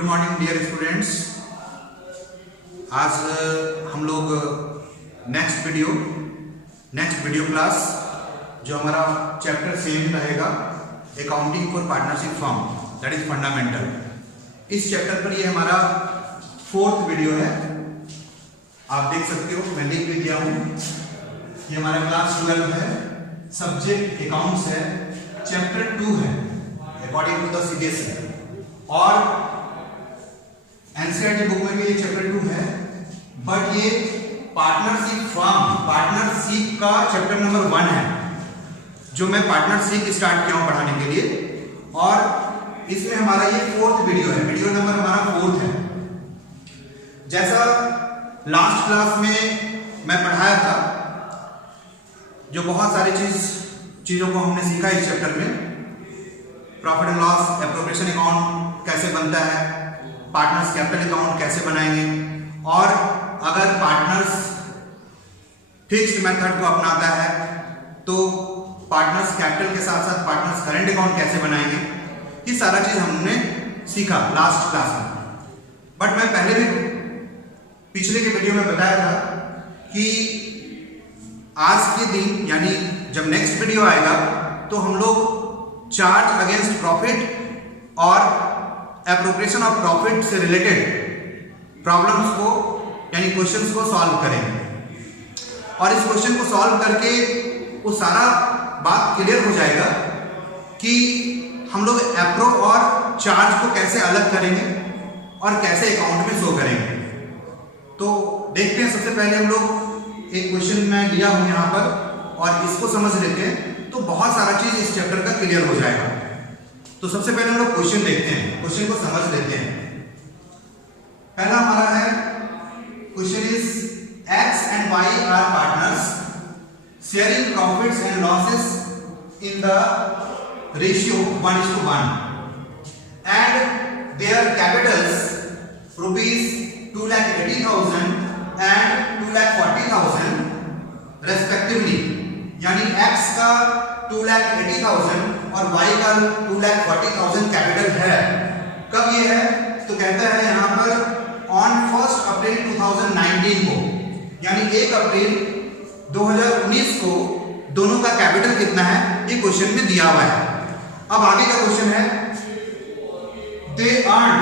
Good morning dear students. आज हम लोग नेक्स्ट वीडियो क्लास जो हमारा चैप्टर सेम रहेगा accounting for partnership firm, that is fundamental. इस चैप्टर पर ये हमारा 4th वीडियो है। आप देख सकते हो, मैं लिख भी दिया हूँ। ये हमारा क्लास 12 है, सब्जेक्ट अकाउंट्स है, चैप्टर 2 है अकॉर्डिंग टू द सीबीएसई, और एनसीईआरटी बुक में भी ये चैप्टर 2 है, बट ये पार्टनरशिप का चैप्टर नंबर 1 है, जो मैं पार्टनरशिप स्टार्ट किया हूं पढ़ाने के लिए। और इसमें हमारा ये 4th वीडियो है, वीडियो नंबर हमारा 4th है। जैसा लास्ट क्लास में मैं पढ़ाया था, जो बहुत सारी चीजों को हमने सीखा इस चैप्टर में। Profit and loss appropriation account कैसे बनता है, पार्टनर्स कैपिटल अकाउंट कैसे बनाएंगे, और अगर पार्टनर्स फिक्स्ड मेथड को अपनाता है तो पार्टनर्स कैपिटल के साथ साथ पार्टनर्स करंट अकाउंट कैसे बनाएंगे, ये सारा चीज हमने सीखा लास्ट क्लास में। बट मैं पहले भी पिछले के वीडियो में बताया था कि आज के दिन यानी जब नेक्स्ट वीडियो आएगा तो हम लोग चार्ज अगेंस्ट प्रॉफिट और एप्रोप्रिएशन ऑफ प्रॉफिट से रिलेटेड प्रॉब्लम्स को यानी क्वेश्चंस को सॉल्व करेंगे। और इस क्वेश्चन को सॉल्व करके वो सारा बात क्लियर हो जाएगा कि हम लोग एप्रो और चार्ज को कैसे अलग करेंगे और कैसे अकाउंट में शो करेंगे। तो देखते हैं, सबसे पहले हम लोग एक क्वेश्चन मैं लिया हूं यहाँ पर और इसको समझ लेते हैं तो बहुत सारा चीज इस चैप्टर का क्लियर हो जाएगा। तो सबसे पहले हम लोग क्वेश्चन देखते हैं, क्वेश्चन को समझ लेते हैं। पहला हमारा है question is X and Y are partners sharing profits and losses in the ratio 1:1 and their capitals rupees 2,80,000 and 2,40,000 respectively. यानी एक्स का 2,80,000 और y का 2,40,000 कैपिटल है। कब ये है? तो कहता है यहाँ पर ऑन 1 अप्रैल 2019 को, यानी 1 अप्रैल 2019 को दोनों का कैपिटल कितना है ये क्वेश्चन में दिया हुआ है। अब आगे का क्वेश्चन है they earn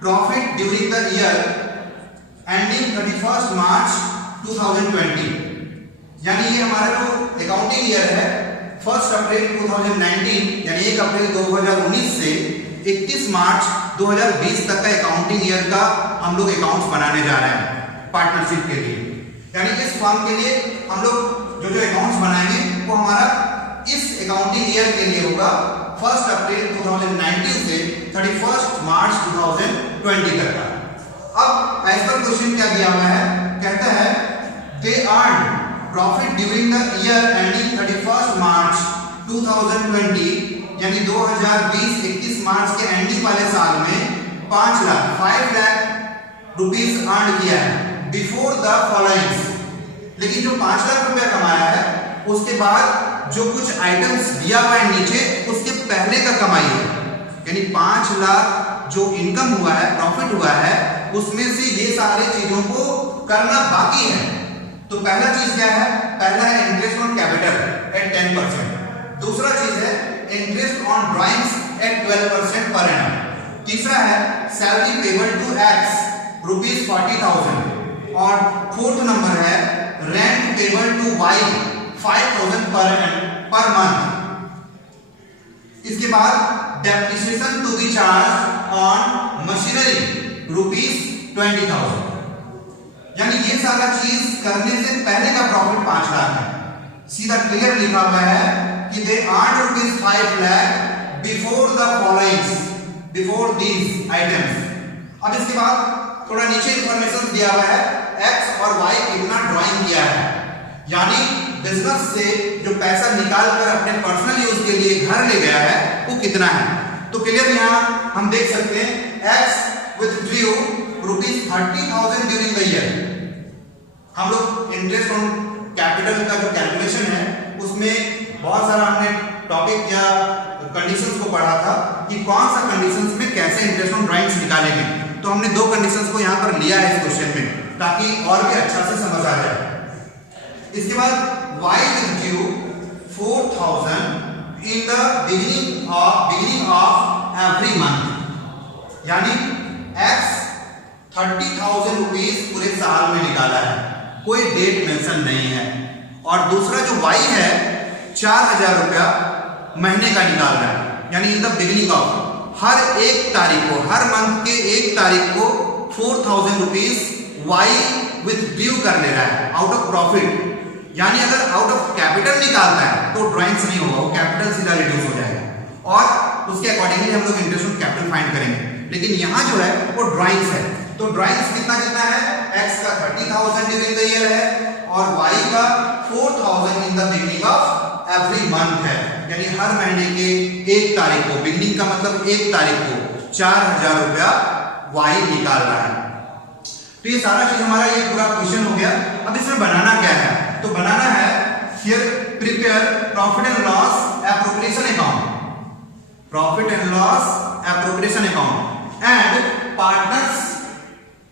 profit during the year ending 31 मार्च 2020। यानी ये हमारा जो अकाउंटिंग ईयर है 1 अप्रैल 2019 यानी 1 अप्रैल 2019 से 31 मार्च 2020 तक का अकाउंटिंग ईयर का हम लोग अकाउंट्स बनाने जा रहे हैं पार्टनरशिप के लिए। यानी इस फर्म के लिए हम लोग जो अकाउंट्स बनाएंगे वो हमारा इस अकाउंटिंग ईयर के लिए होगा 1 अप्रैल 2019 से 31 मार्च 2020 तक का। अब एज पर क्वेश्चन क्या दिया हुआ है, कहता है they earn profit during the year ending 31 मार्च 2020 यानी 2020 31 मार्च के एंडिंग वाले साल में 5 लाख रुपीस अर्न किया है बिफोर द फॉलोइंग्स। लेकिन जो 5 लाख रुपया कमाया है उसके बाद जो कुछ आइटम्स दिया हुआ है नीचे उसके पहले का कमाई है, यानी 5 लाख जो इनकम हुआ है, प्रॉफिट हुआ है, उसमें से ये सारी चीजों को करना बाकी है। तो पहला चीज क्या है? पहला है इंटरेस्ट ऑन कैपिटल एट 10%। दूसरा चीज है इंटरेस्ट ऑन ड्राइंग्स एट 12% पर एनम। तीसरा है salary payable to X rupees 40,000। और 4th नंबर है रेंट पेबल टू वाई 5,000 पर मंथ। इसके बाद depreciation to be charged on machinery rupees 20,000। यानी ये सारा चीज करने से पहले का प्रॉफिट 5 लाख है। सीधा क्लियर लिखा हुआ है कि they earn rupees 5 lakh before the followings, before these items. अब इसके बाद थोड़ा नीचे इंफॉर्मेशन दिया हुआ है एक्स और वाई कितना ड्राइंग किया है, यानी बिजनेस से जो पैसा निकाल कर अपने पर्सनल यूज के लिए घर ले गया है वो कितना है। तो क्लियर यहाँ हम देख सकते हैं x withdrew rupees 30,000 during the year. हम लोग इंटरेस्ट ऑन कैपिटल का जो कैलकुलेशन है उसमें बहुत सारा हमने टॉपिक या कंडीशंस को पढ़ा था कि कौन सा कंडीशंस में कैसे इंटरेस्ट ऑन ड्राइंग्स निकालेंगे। तो हमने दो कंडीशंस को यहाँ पर लिया है इस क्वेश्चन में ताकि और भी अच्छा से समझ आ जाए। इसके बाद y will due 4,000 in the beginning of every month, यानी x 30,000 रुपीज पूरे साल में निकाला है, कोई डेट मेंशन नहीं है। और दूसरा जो y है 4,000 रुपया महीने का निकाल रहा है, यानी in the beginning of her एक तारीख को, हर मंथ के एक तारीख को 4,000 रुपीज y विथ ड्यू कर ले रहा है आउट ऑफ प्रॉफिट। यानी अगर आउट ऑफ कैपिटल निकालता है तो ड्राइंग्स नहीं होगा, वो कैपिटल सीधा रिड्यूस हो जाएगा और उसके अकॉर्डिंगली हम लोग इंटरेस्ट ऑन कैपिटल फाइंड करेंगे। लेकिन यहाँ जो है वो ड्राइंग्स है, तो ड्राइंग्स कितना कितना है, x का 30,000 ड्यूरिंग द ईयर है और y का 4,000 in the beginning of every month है, यानी हर महीने के एक तारीख को, बिगिनिंग का मतलब एक तारीख को 4,000 रुपया y निकाल रहा है। तो ये सारा चीज हमारा ये पूरा क्वेश्चन हो गया। अब इसमें बनाना क्या है, तो बनाना है here prepare profit and loss appropriation account, profit and loss appropriation account and partners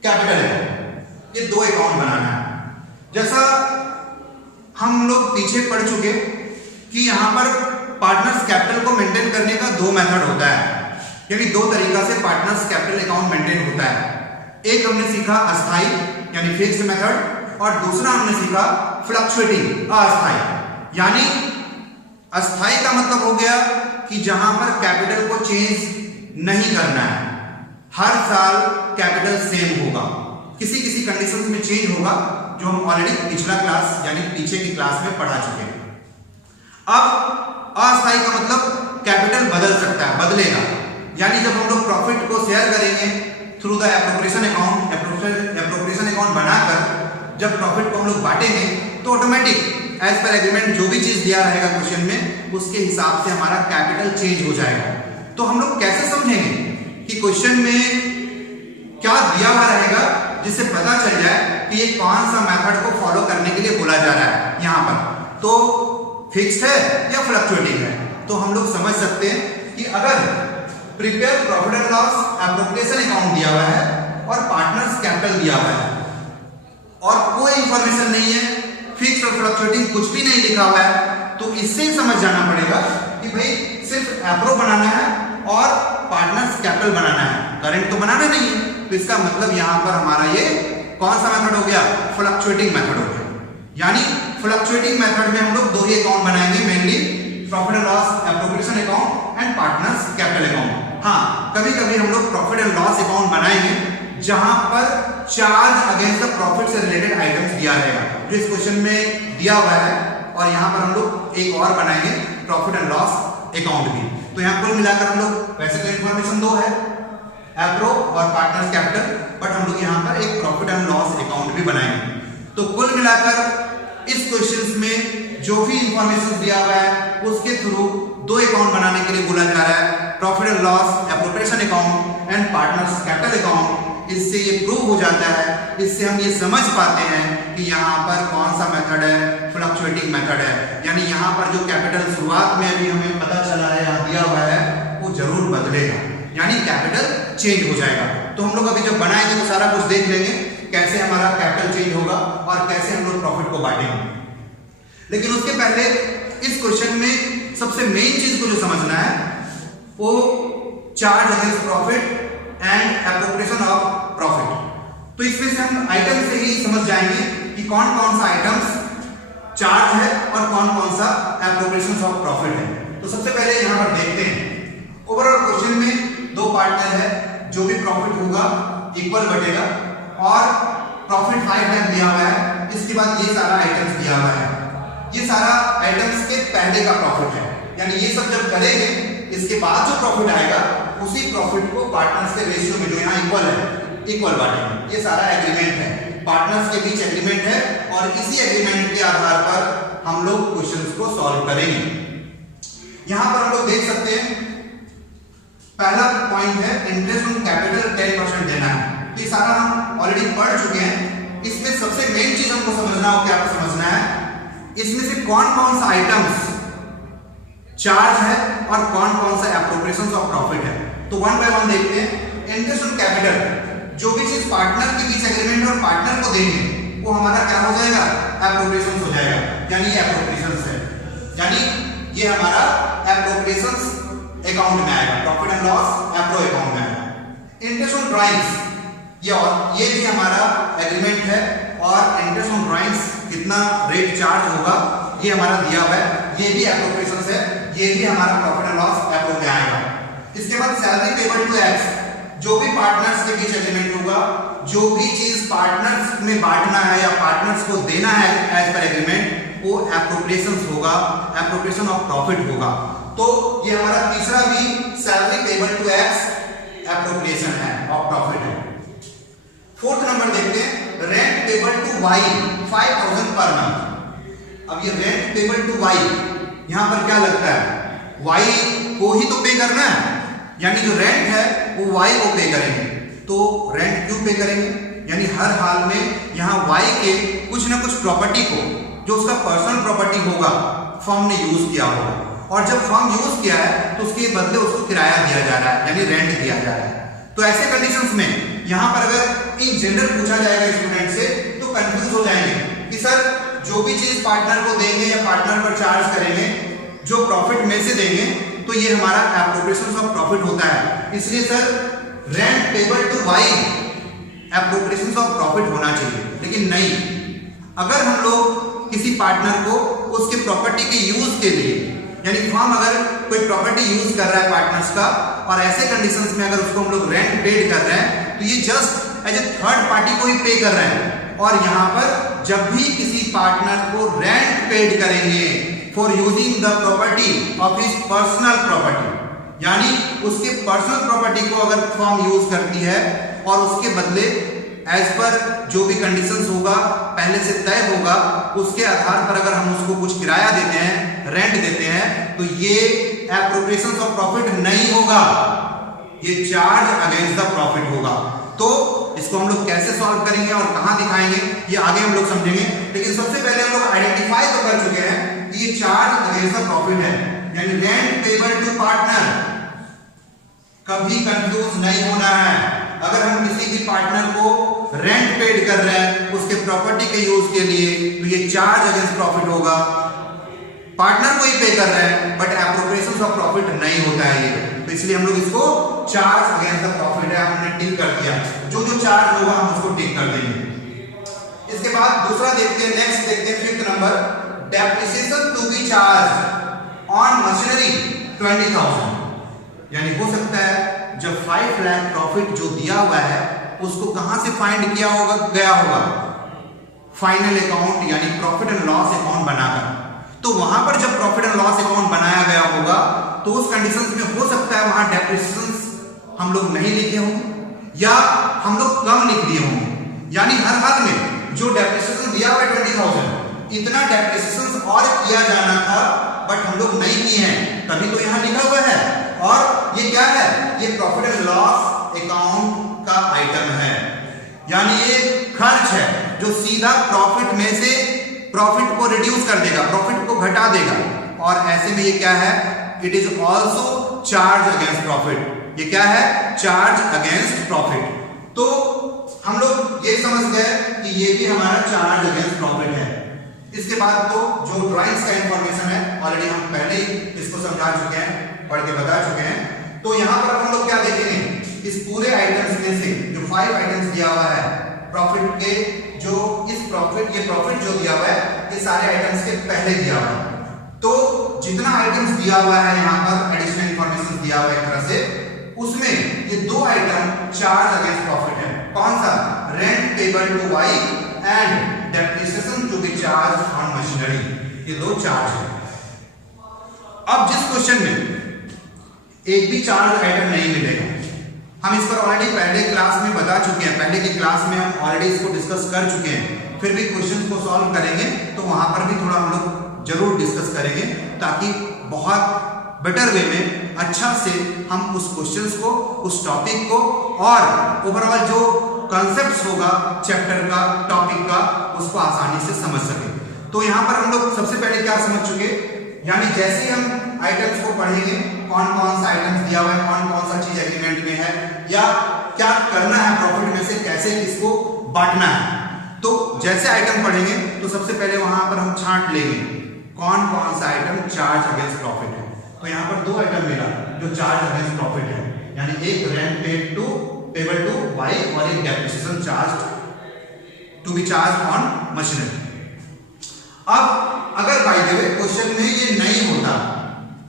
capital account, ये दो अकाउंट बनाना है। जैसा हम लोग पीछे पढ़ चुके कि यहाँ पर पार्टनर्स कैपिटल को मेंटेन करने का दो मेथड होता है, यानी दो तरीका से पार्टनर्स कैपिटल अकाउंट मेंटेन होता है। एक हमने सीखा अस्थाई यानी फिक्स्ड मेथड और दूसरा हमने सीखा फ्लक्चुएटिंग अस्थाई। यानी अस्थाई का मतलब हो गया कि जहां पर कैपिटल को चेंज नहीं करना है, हर साल कैपिटल सेम होगा, किसी किसी कंडीशंस में चेंज होगा जो हम ऑलरेडी पिछला क्लास यानी पीछे की क्लास में पढ़ा चुके हैं। अब अस्थाई का मतलब कैपिटल बदल सकता है, बदलेगा। यानी जब हम लोग प्रॉफिट को शेयर करेंगे through the appropriation account, appropriation account बनाकर जब प्रॉफिट को हम लोग बांटेंगे तो ऑटोमेटिक एज पर एग्रीमेंट जो भी चीज दिया रहेगा क्वेश्चन में उसके हिसाब से हमारा कैपिटल चेंज हो जाएगा। तो हम लोग कैसे समझेंगे कि क्वेश्चन में क्या दिया हुआ रहेगा जिससे पता चल जाए कि ये कौन सा मेथड को फॉलो करने के लिए बोला जा रहा है। यहाँ पर तो फिक्स्ड है या फ्लक्चुएटिंग है, तो हम लोग समझ सकते हैं कि अगर prepare profit and loss appropriation account दिया हुआ है और पार्टनर्स कैपिटल दिया हुआ है और कोई इंफॉर्मेशन नहीं है, फिक्स्ड और फ्लक्चुएटिंग कुछ भी नहीं लिखा हुआ है, तो इससे समझ जाना पड़ेगा कि भाई सिर्फ एप्रो बनाना है और पार्टनर्स कैपिटल बनाना है, करंट तो बनाना नहीं है। तो इसका मतलब यहाँ पर हमारा ये कौन सा मेथड हो गया, फ्लक्चुएटिंग मेथड हो गया। यानी फ्लक्चुएटिंग मेथड में हम लोग दो ही अकाउंट बनाएंगे, mainly profit and loss appropriation account and partners capital account. हाँ, कभी कभी हम लोग प्रॉफिट एंड लॉस अकाउंट बनाएंगे जहां पर चार्ज अगेंस्ट द प्रॉफिट से रिलेटेड आइटम्स दिया रहेगा, जो इस क्वेश्चन में दिया हुआ है। और यहाँ पर हम लोग एक और बनाएंगे प्रॉफिट एंड लॉस अकाउंट भी। तो यहाँ कुल मिलाकर हम लोग, वैसे तो इन्फॉर्मेशन दो है, एप्रो और पार्टनर्स कैपिटल, बट हम लोग यहाँ पर एक प्रॉफिट एंड लॉस अकाउंट भी बनाएंगे। तो कुल मिलाकर इस क्वेश्चन में जो भी इंफॉर्मेशन दिया हुआ है उसके थ्रू दो अकाउंट बनाने के लिए बोला जा रहा है, profit and loss appropriation account and partners capital account. इससे ये प्रूव हो जाता है, इससे हम ये समझ पाते हैं कि यहाँ पर कौन सा मेथड है, फ्लक्चुएटिंग मेथड है। यानी यहाँ पर जो कैपिटल शुरुआत में अभी हमें पता चला है, यहाँ दिया हुआ है, वो जरूर बदलेगा, यानी कैपिटल चेंज हो जाएगा। तो हम लोग अभी जब बनाएंगे तो सारा कुछ देख लेंगे कैसे हमारा कैपिटल चेंज होगा और कैसे हम लोग प्रॉफिट को बांटेंगे। लेकिन उसके पहले इस क्वेश्चन में सबसे मेन चीज को जो समझना है वो charge against profit and appropriation of profit. तो इसमें से हम आइटम से ही समझ जाएंगे कि कौन कौन सा आइटम्स चार्ज है और कौन कौन सा एप्रोप्रिएशन ऑफ प्रॉफिट है। तो सबसे पहले यहाँ पर देखते हैं, ओवरऑल क्वेश्चन में दो पार्टनर है, जो भी प्रॉफिट होगा इक्वल बटेगा और प्रॉफिट 5 लाख दिया हुआ है। इसके बाद ये सारा आइटम्स दिया हुआ है, ये सारा आइटम्स के पहले का प्रॉफिट है, यानी ये सब जब करेंगे इसके बाद जो प्रॉफिट आएगा उसी प्रॉफिट को पार्टनर्स के रेशियो में जो यहाँ इक्वल है, इक्वल बांटेंगे। ये सारा एग्रीमेंट है, पार्टनर्स के बीच एग्रीमेंट है और इसी एग्रीमेंट के आधार पर हम लोग क्वेश्चंस को सॉल्व करेंगे। यहाँ पर हम लोग देख सकते हैं पहला पॉइंट है इंटरेस्ट ऑन कैपिटल 10% देना है। तो ये सारा हम ऑलरेडी पढ़ चुके हैं। इसमें सबसे मेन चीज हमको समझना हो, क्या समझना है, इसमें से कौन कौन सा आइटम्स चार्ज है और कौन कौन सा एप्रोप्रिएशन ऑफ प्रॉफिट है। तो वन बाय वन देखते हैं। इंटरेस्ट ऑन कैपिटल, जो भी चीज पार्टनर के बीच एग्रीमेंट और पार्टनर को देंगे वो हमारा क्या हो जाएगा, एप्रोप्रिएशन हो जाएगा, यानी ये एप्रोप्रिएशन है, यानी ये हमारा एप्रोप्रिएशन अकाउंट में आएगा, profit and loss appro account में आएगा। इंटरेस्ट ऑन ड्राइंग्स, ये भी हमारा एग्रीमेंट है और इंटरेस्ट ऑन ड्राइंग्स कितना रेट चार्ज होगा ये हमारा दिया हुआ है, ये भी एप्रोप्रिएशन है, ये भी हमारा प्रॉफिट एंड लॉस एप्रो में आएगा। इसके बाद सैलरी पेबल टू एक्स, जो भी पार्टनर्स के बीच एग्रीमेंट होगा, जो भी चीज पार्टनर्स में बांटना है या पार्टनर्स को देना है एज पर एग्रीमेंट, वो एप्रोप्रिएशन होगा, एप्रोप्रिएशन ऑफ प्रॉफिट होगा। तो ये हमारा तीसरा भी salary payable to X appropriation है ऑफ प्रॉफिट है। फोर्थ नंबर देखते हैं, rent payable to Y 5000 per month. अब ये रेंट पेबल टू वाई, यहां पर क्या लगता है, वाई को ही तो पे करना है, यानी जो रेंट है वो वाई को पे करेंगे। तो रेंट क्यों पे करेंगे, यानी हर हाल में यहाँ वाई के कुछ ना कुछ प्रॉपर्टी को, जो उसका पर्सनल प्रॉपर्टी होगा, फर्म ने यूज किया होगा, और जब फर्म यूज किया है तो उसके बदले उसको किराया दिया जा रहा है, यानी रेंट दिया जा रहा है। तो ऐसे कंडीशंस में यहाँ पर अगर इन जनरल पूछा जाएगा स्टूडेंट से तो कंफ्यूज हो जाएंगे कि सर जो भी चीज पार्टनर को देंगे या पार्टनर पर चार्ज करेंगे, जो प्रॉफिट में से देंगे, तो ये हमारा एप्रोप्रिएशन ऑफ प्रॉफिट होता है। इसलिए sir rent payable to Y appropriation of profit होना चाहिए, लेकिन नहीं, अगर हम लोग किसी पार्टनर को उसके प्रॉपर्टी के यूज के लिए, यानी फर्म अगर कोई प्रॉपर्टी यूज कर रहा है पार्टनर्स का, और ऐसे कंडीशंस में अगर उसको हम लोग रेंट पेड कर रहे हैं, तो ये just as a third party को ही पे कर रहे हैं। और यहाँ पर जब भी किसी पार्टनर को रेंट पेड करेंगे for using the property of his personal property, यानी उसके पर्सनल प्रॉपर्टी को अगर फर्म यूज करती है और उसके बदले एज पर जो भी कंडीशंस होगा पहले से तय होगा, उसके आधार पर अगर हम उसको कुछ किराया देते हैं, रेंट देते हैं, तो ये एप्रोप्रिएशन ऑफ प्रॉफिट नहीं होगा, ये चार्ज अगेंस्ट द प्रॉफिट होगा। तो इसको हम लोग कैसे सॉल्व करेंगे और कहां दिखाएंगे ये आगे हम लोग समझेंगे, लेकिन सबसे पहले हम लोग आइडेंटिफाई तो कर चुके हैं कि ये चार्ज अगेंस्ट द प्रॉफिट है, यानी रेंट पेबल टू पार्टनर। कभी कंफ्यूज नहीं होना है, अगर हम किसी भी पार्टनर को रेंट पेड कर रहे हैं उसके प्रॉपर्टी के यूज के लिए, तो ये चार्ज अगेंस्ट प्रॉफिट होगा, पार्टनर को ही पे कर रहे हैं, बट एप्रोप्रिएशन ऑफ प्रॉफिट नहीं होता है ये। तो इसलिए हम लोग इसको चार्ज अगेंस्ट द प्रॉफिट है, हमने टिक कर दिया, जो जो चार्ज होगा हम उसको टिक कर देंगे। इसके बाद दूसरा देखते हैं, नेक्स्ट देखते हैं fifth number, depreciation to be charged on machinery 20,000, यानी हो सकता है जब 5 लाख प्रॉफिट जो दिया हुआ है उसको कहां से फाइंड किया होगा, गया होगा फाइनल अकाउंट यानी प्रॉफिट एंड लॉस अकाउंट बनाकर। तो वहां पर जब प्रॉफिट एंड लॉस अकाउंट बनाया गया होगा तो उस कंडीशंस में हो सकता है वहां डेप्रिसिएशंस हम लोग नहीं लिखे होंगे या हम लोग कम लिख दिए होंगे, यानी हर हाल में जो डेप्रिसिएशन दिया हुआ 20,000, इतना डेप्रिसिएशन और किया जाना था बट हम लोग नहीं किए हैं, तभी तो यहां लिखा हुआ है। और ये क्या है, ये प्रॉफिट एंड लॉस अकाउंट का आइटम है, यानी ये खर्च है जो सीधा प्रॉफिट में से प्रॉफिट को रिड्यूस कर देगा, प्रॉफिट को घटा देगा, और ऐसे में ये क्या है, it is also charge against profit. ये क्या है, चार्ज अगेंस्ट प्रॉफिट। तो हम लोग ये समझ गए कि ये भी हमारा चार्ज अगेंस्ट प्रॉफिट है। इसके बाद तो जो ड्राइंग्स का इंफॉर्मेशन है ऑलरेडी हम पहले ही इसको समझा चुके हैं, पढ़ के बता चुके हैं। तो यहां पर हम लोग क्या देखेंगे, इस पूरे आइटम्स में से जो 5 आइटम्स दिया हुआ है प्रॉफिट के, जो इस प्रॉफिट, ये प्रॉफिट जो दिया हुआ है ये सारे आइटम्स के पहले दिया हुआ है। तो जितना आइटम्स दिया हुआ है यहाँ पर एडिशनल इंफॉर्मेशन दिया हुआ है एक तरह से, उसमें ये 2 आइटम चार्ज अगेंस्ट प्रॉफिट है। कौन सा, rent payable to Y and depreciation to be charged on machinery, ये 2 चार्ज है। अब जिस क्वेश्चन में एक भी चार्ज आइटम नहीं मिलेगा, हम इस पर ऑलरेडी पहले क्लास में बता चुके हैं, पहले की क्लास में हम ऑलरेडी इसको डिस्कस कर चुके हैं, फिर भी क्वेश्चन को सॉल्व करेंगे तो वहां पर भी थोड़ा हम लोग जरूर डिस्कस करेंगे, ताकि बहुत बेटर वे में अच्छा से हम उस क्वेश्चंस को, उस टॉपिक को और ओवरऑल जो कॉन्सेप्ट्स होगा चैप्टर का, टॉपिक का, उसको आसानी से समझ सके। तो यहाँ पर हम लोग सबसे पहले क्या समझ चुके, यानी जैसे हम आइटम्स को पढ़ेंगे, कौन कौन सा आइटम्स दिया हुआ है, कौन कौन सा चीज एग्रीमेंट में है, या क्या करना है प्रॉफिट में से, कैसे इसको बांटना है। तो जैसे आइटम पढ़ेंगे तो सबसे पहले वहां पर हम छांट लेंगे कौन कौन सा आइटम चार्ज अगेंस्ट प्रॉफिट है। तो यहां पर दो आइटम मिला जो चार्ज अगेंस्ट प्रॉफिट है, यानी एक रेंट पेबल टू वाई और एक depreciation charge to be charged on machinery. अब अगर बाय द वे क्वेश्चन में ये नहीं होता,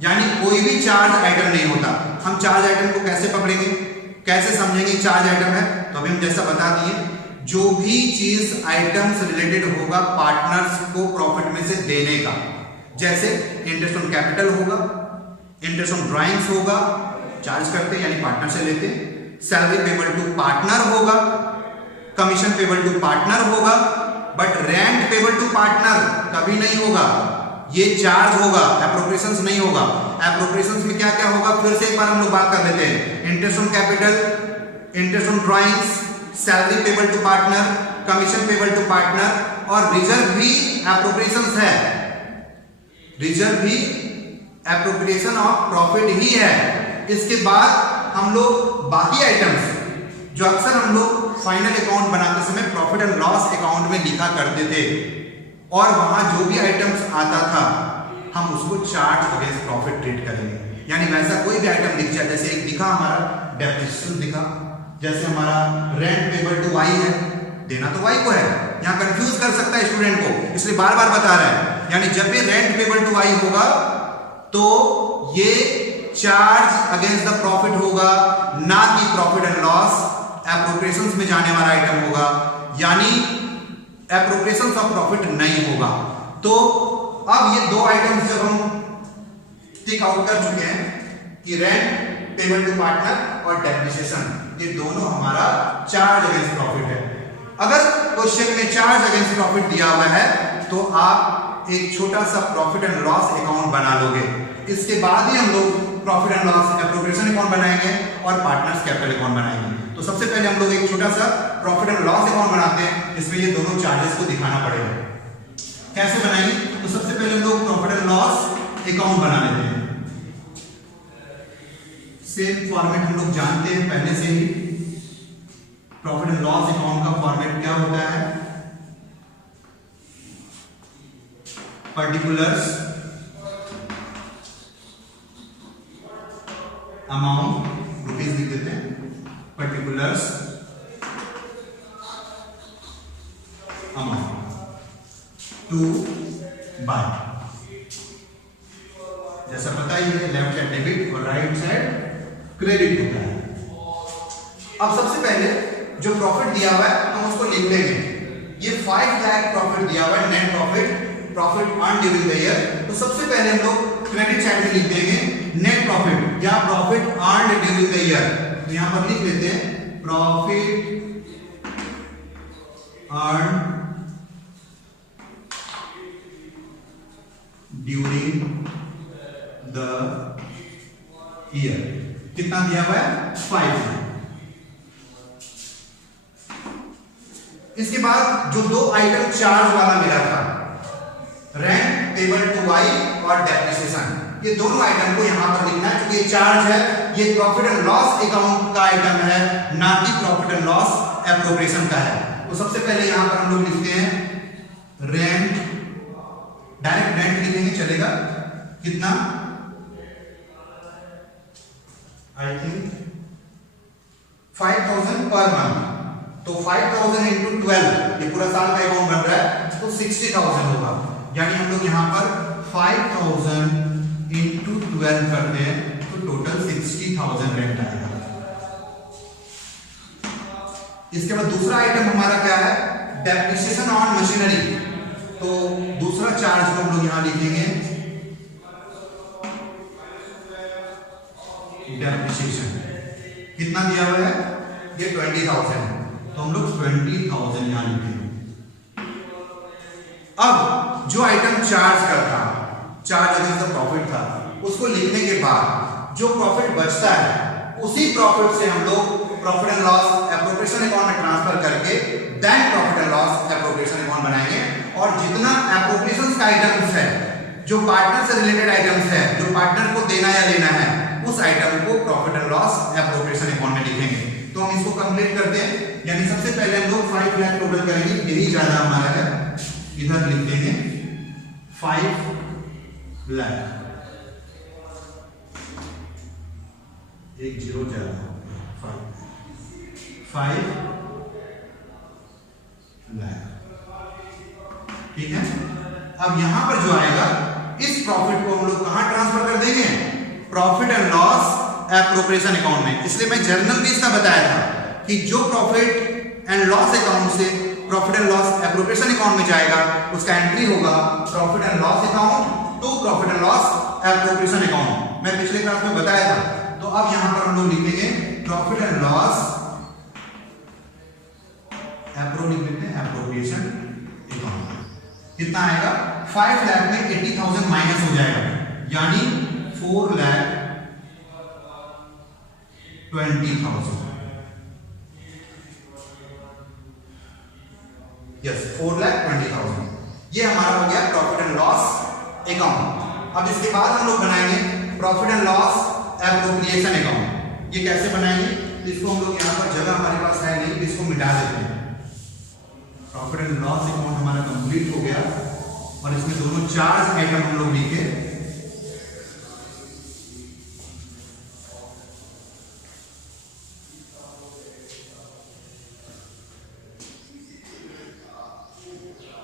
यानी कोई भी चार्ज आइटम नहीं होता, हम चार्ज आइटम को कैसे पकड़ेंगे, कैसे समझेंगे चार्ज आइटम है। तो अभी हम जैसा बता दिए, जो भी चीज आइटम से रिलेटेड होगा पार्टनर्स को प्रॉफिट में से देने का, जैसे इंटरेस्ट ऑन कैपिटल होगा, इंटरेस्ट ऑन ड्राइंग्स होगा, चार्ज करते यानी पार्टनर से लेते, सैलरी पेबल टू पार्टनर होगा, कमीशन पेबल टू पार्टनर होगा, but rent payable to partner कभी नहीं होगा, ये चार्ज होगा, एप्रोप्रिएशंस नहीं होगा। एप्रोप्रिएशंस में क्या क्या होगा, फिर से एक बार हम लोग बात कर लेते हैं। Interest on capital, interest on drawings, salary payable to partner, commission payable to partner, और रिजर्व भी एप्रोप्रिएशंस है, रिजर्व भी एप्रोप्रिएशन ऑफ प्रॉफिट ही है। इसके बाद हम लोग बाकी आइटम्स जो अक्सर हम लोग फाइनल अकाउंट बनाते समय प्रॉफिट एंड लॉस अकाउंट में लिखा करते थे, और वहां जो भी आइटम्स आता था हम उसको चार्ज अगेंस्ट प्रॉफिट ट्रीट करेंगे। यानी वैसा कोई भी आइटम दिख जाए, जैसे एक दिखा हमारा डेप्रिसिएशन दिखा, जैसे हमारा रेंट पेबल टू वाई है, देना तो वाई को है, यहां कंफ्यूज कर सकता है स्टूडेंट को, इसलिए बार बार बता रहा है। यानी जब भी रेंट पेबल टू वाई होगा तो ये चार्ज अगेंस्ट द प्रॉफिट होगा, ना कि प्रॉफिट एंड लॉस एप्रोप्रिएशंस में जाने वाला आइटम होगा, यानी एप्रोप्रिएशंस ऑफ प्रॉफिट नहीं होगा। तो अब ये दो आइटम्स जब हम टिक आउट कर चुके हैं कि रेंट पेबल टू पार्टनर और डेप्रिसिएशन, ये दोनों हमारा चार्ज अगेंस्ट प्रॉफिट है। अगर क्वेश्चन में चार्ज अगेंस्ट प्रॉफिट दिया हुआ है तो आप एक छोटा सा प्रॉफिट एंड लॉस अकाउंट बना लोगे, इसके बाद ही हम लोग profit and loss appropriation account बनाएंगे और पार्टनर्स कैपिटल अकाउंट बनाएंगे। तो सबसे पहले हम लोग एक छोटा सा प्रॉफिट एंड लॉस अकाउंट बनाते हैं, इसमें ये दोनों चार्जेस को दिखाना पड़ेगा। कैसे बनाएंगे, तो सबसे पहले हम लोग प्रॉफिट एंड लॉस अकाउंट बना लेते हैं। सेम फॉर्मेट हम लोग जानते हैं पहले से ही, प्रॉफिट एंड लॉस अकाउंट का फॉर्मेट क्या होता है, पर्टिकुलर्स अमाउंट रुपीज लिख देते हैं, पर्टिकुलर्स अमाउंट टू बाय, जैसा पता ही है लेफ्ट साइड डेबिट और राइट साइड क्रेडिट होता है। अब सबसे पहले जो प्रॉफिट दिया हुआ है हम उसको लिख लेंगे, ये 5 लाख प्रॉफिट दिया हुआ है, net profit earn during the year. तो सबसे पहले हम लोग क्रेडिट साइड में लिख देंगे नेट प्रॉफिट या profit earn during the year. तो यहां पर लिख लेते हैं profit earn during the year, कितना दिया हुआ है 5। इसके बाद जो दो आइटम चार्ज वाला मिला था, रेंट पेबल टू वाई और डेप्रिसिएशन, ये दोनों आइटम को यहां पर लिखना है क्योंकि ये चार्ज है, ये प्रॉफिट एंड लॉस अकाउंट का आइटम है, ना कि प्रॉफिट एंड लॉस एप्रोप्रिएशन का है। तो सबसे पहले यहां पर हम लोग लिखते हैं रेंट, डायरेक्ट रेंट लिखेंगे चलेगा, कितना आई थिंक 5000 पर मंथ। तो 5000 इंटू 12, ये पूरा साल का अकाउंट बन रहा है, तो 60,000 होगा। यानी हम लोग यहां पर 5000 इंटू 12 करते हैं तो टोटल 60,000 रेंट आएगा। इसके बाद दूसरा आइटम हमारा क्या है, डेप्रिसिएशन ऑन मशीनरी। तो दूसरा चार्ज को हम लोग यहां लिखेंगे डेप्रिसिएशन, कितना दिया हुआ है, ये 20,000, तो हम लोग 20,000 यहां लिखेंगे। अब जो आइटम चार्ज का था, चार्ज अगेंस्ट द प्रॉफिट था, उसको लिखने के बाद जो प्रॉफिट बचता है उसी प्रॉफिट से हम लोग profit and loss appropriation account में ट्रांसफर करके then profit and loss appropriation account बनाएंगे। और जितना एप्रोप्रिएशन का आइटम्स है जो पार्टनर से रिलेटेड आइटम्स है, जो पार्टनर को देना या लेना है, उस आइटम को profit and loss appropriation account में लिखेंगे। तो हम इसको कंप्लीट करते हैं, यानी सबसे पहले हम लोग 5 लाख टोटल करेंगे, यही ज्यादा हमारा है, इधर लिख देंगे 5 लाख, 1 0 ज्यादा, 5 लाख, ठीक है। अब यहां पर जो आएगा, इस प्रॉफिट को हम लोग कहां ट्रांसफर कर देंगे, profit and loss appropriation account में। इसलिए मैं जर्नल भी इसका बताया था कि जो प्रॉफिट एंड लॉस अकाउंट से profit and loss appropriation account में जाएगा, उसका एंट्री होगा profit and loss account to profit and loss appropriation account. मैं पिछले क्लास में बताया था। तो अब यहां पर हम लोग लिखेंगे profit and loss appropriation account. कितना आएगा, 5 लाख में 80,000 माइनस हो जाएगा, यानी 4,20,000। यस, 4,20,000। ये हमारा हो गया प्रॉफिट एंड लॉस अकाउंट। अब इसके बाद हम लोग बनाएंगे profit and loss appropriation account. ये कैसे बनाएंगे, इसको हम लोग यहाँ पर जगह हमारे पास है नहीं, इसको मिटा देते हैं। प्रॉफिट एंड लॉस अकाउंट हमारा कंप्लीट हो गया और इसमें दोनों चार्ज आइटम हम लोग लिखे।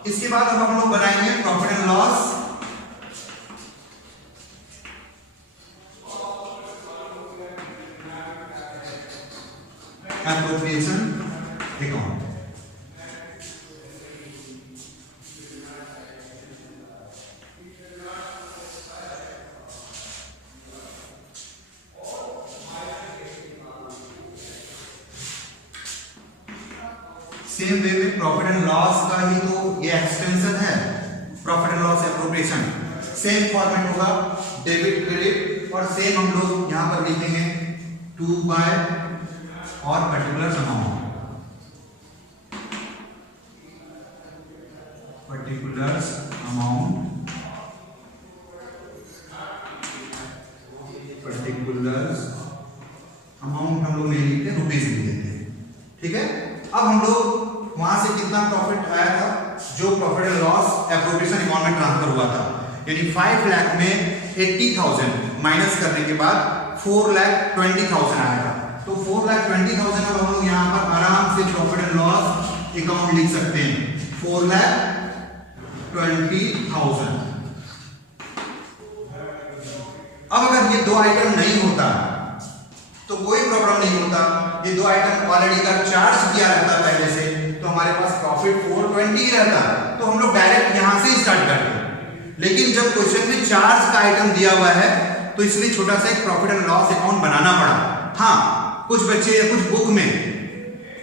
इसके बाद अब हम लोग बनाएंगे profit and loss appropriation account. Same way में प्रॉफिट एंड लॉस का ही तो ये एक्सटेंशन है, profit and loss appropriation. Same format होगा, डेबिट क्रेडिट, और सेम हम लोग यहां पर लिखेंगे 2 बाय और पर्टिकुलर अमाउंट, हम लोग नहीं लिखते, रुपीज लिख देते हैं, ठीक है। अब हम लोग वहां से कितना प्रॉफिट आया था, जो profit and loss appropriation account में ट्रांसफर हुआ था, यानी 5 लाख में 80,000 माइनस करने के बाद 4,20,000 आया था। तो 4,20,000 अब हम लोग यहाँ पर आराम से प्रॉफिट एंड लॉस अकाउंट लिख सकते हैं, 4,20,000। अब अगर ये दो आइटम नहीं होता तो कोई प्रॉब्लम नहीं होता, ये दो आइटम ऑलरेडी का चार्ज किया रहता पहले से, तो हमारे पास प्रॉफिट 420 ही रहता, तो हम लोग डायरेक्ट यहां से स्टार्ट करते। लेकिन जब क्वेश्चन में चार्ज का आइटम दिया हुआ है तो इसलिए छोटा सा एक प्रॉफिट एंड लॉस अकाउंट बनाना पड़ा। हाँ, कुछ बच्चे या कुछ बुक में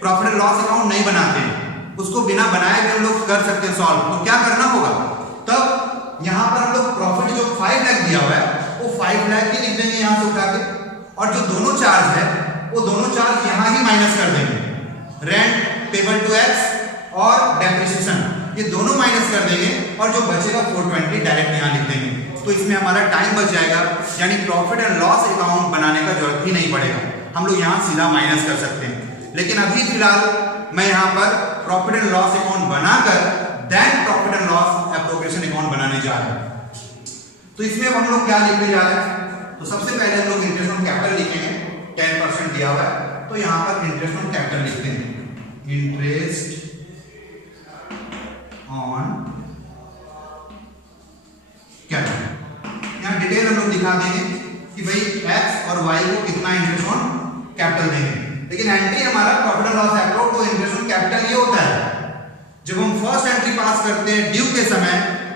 प्रॉफिट एंड लॉस अकाउंट नहीं बनाते हैं, उसको बिना बनाए भी हम लोग कर सकते हैं सॉल्व। तो क्या करना होगा, तब यहां पर हम लोग प्रॉफिट जो 5 लाख दिया हुआ है वो 5 लाख ही लिख देंगे यहां से उठा के, और जो दोनों चार्ज है वो दोनों चार्ज यहां ही माइनस कर देंगे, रेंट, पेबल टू एक्स और डेप्रिसिएशन, ये दोनों माइनस कर देंगे, और जो बचेगा 420 डायरेक्ट यहां लिख देंगे। तो इसमें हमारा टाइम बच जाएगा, यानी प्रॉफिट एंड लॉस अकाउंट बनाने का जरूरत ही नहीं पड़ेगा, हम लोग यहां सीधा माइनस कर सकते हैं। लेकिन अभी फिलहाल मैं यहां पर प्रॉफिट एंड लॉस अकाउंट बनाकर then profit and loss appropriation account बनाने जा रहे हैं। तो इसमें अब हम लोग क्या लिखने जा रहे हैं, तो सबसे पहले हम लोग इंटरेस्ट ऑन कैपिटल लिखेंगे, 10% दिया हुआ है, तो यहां पर इंटरेस्ट ऑन कैपिटल लिखते हैं, इंटरेस्ट ऑन कैपिटल। यहां डिटेल हम लोग दिखा देंगे कि भाई एक्स और वाई को कितना इंटरेस्ट ऑन कैपिटल देंगे, लेकिन एंट्री हमारा प्रॉफिट एंड लॉस अकाउंट तो इंटरेस्ट ऑन कैपिटल ये होता है। जब हम फर्स्ट एंट्री पास करते हैं ड्यू के समय,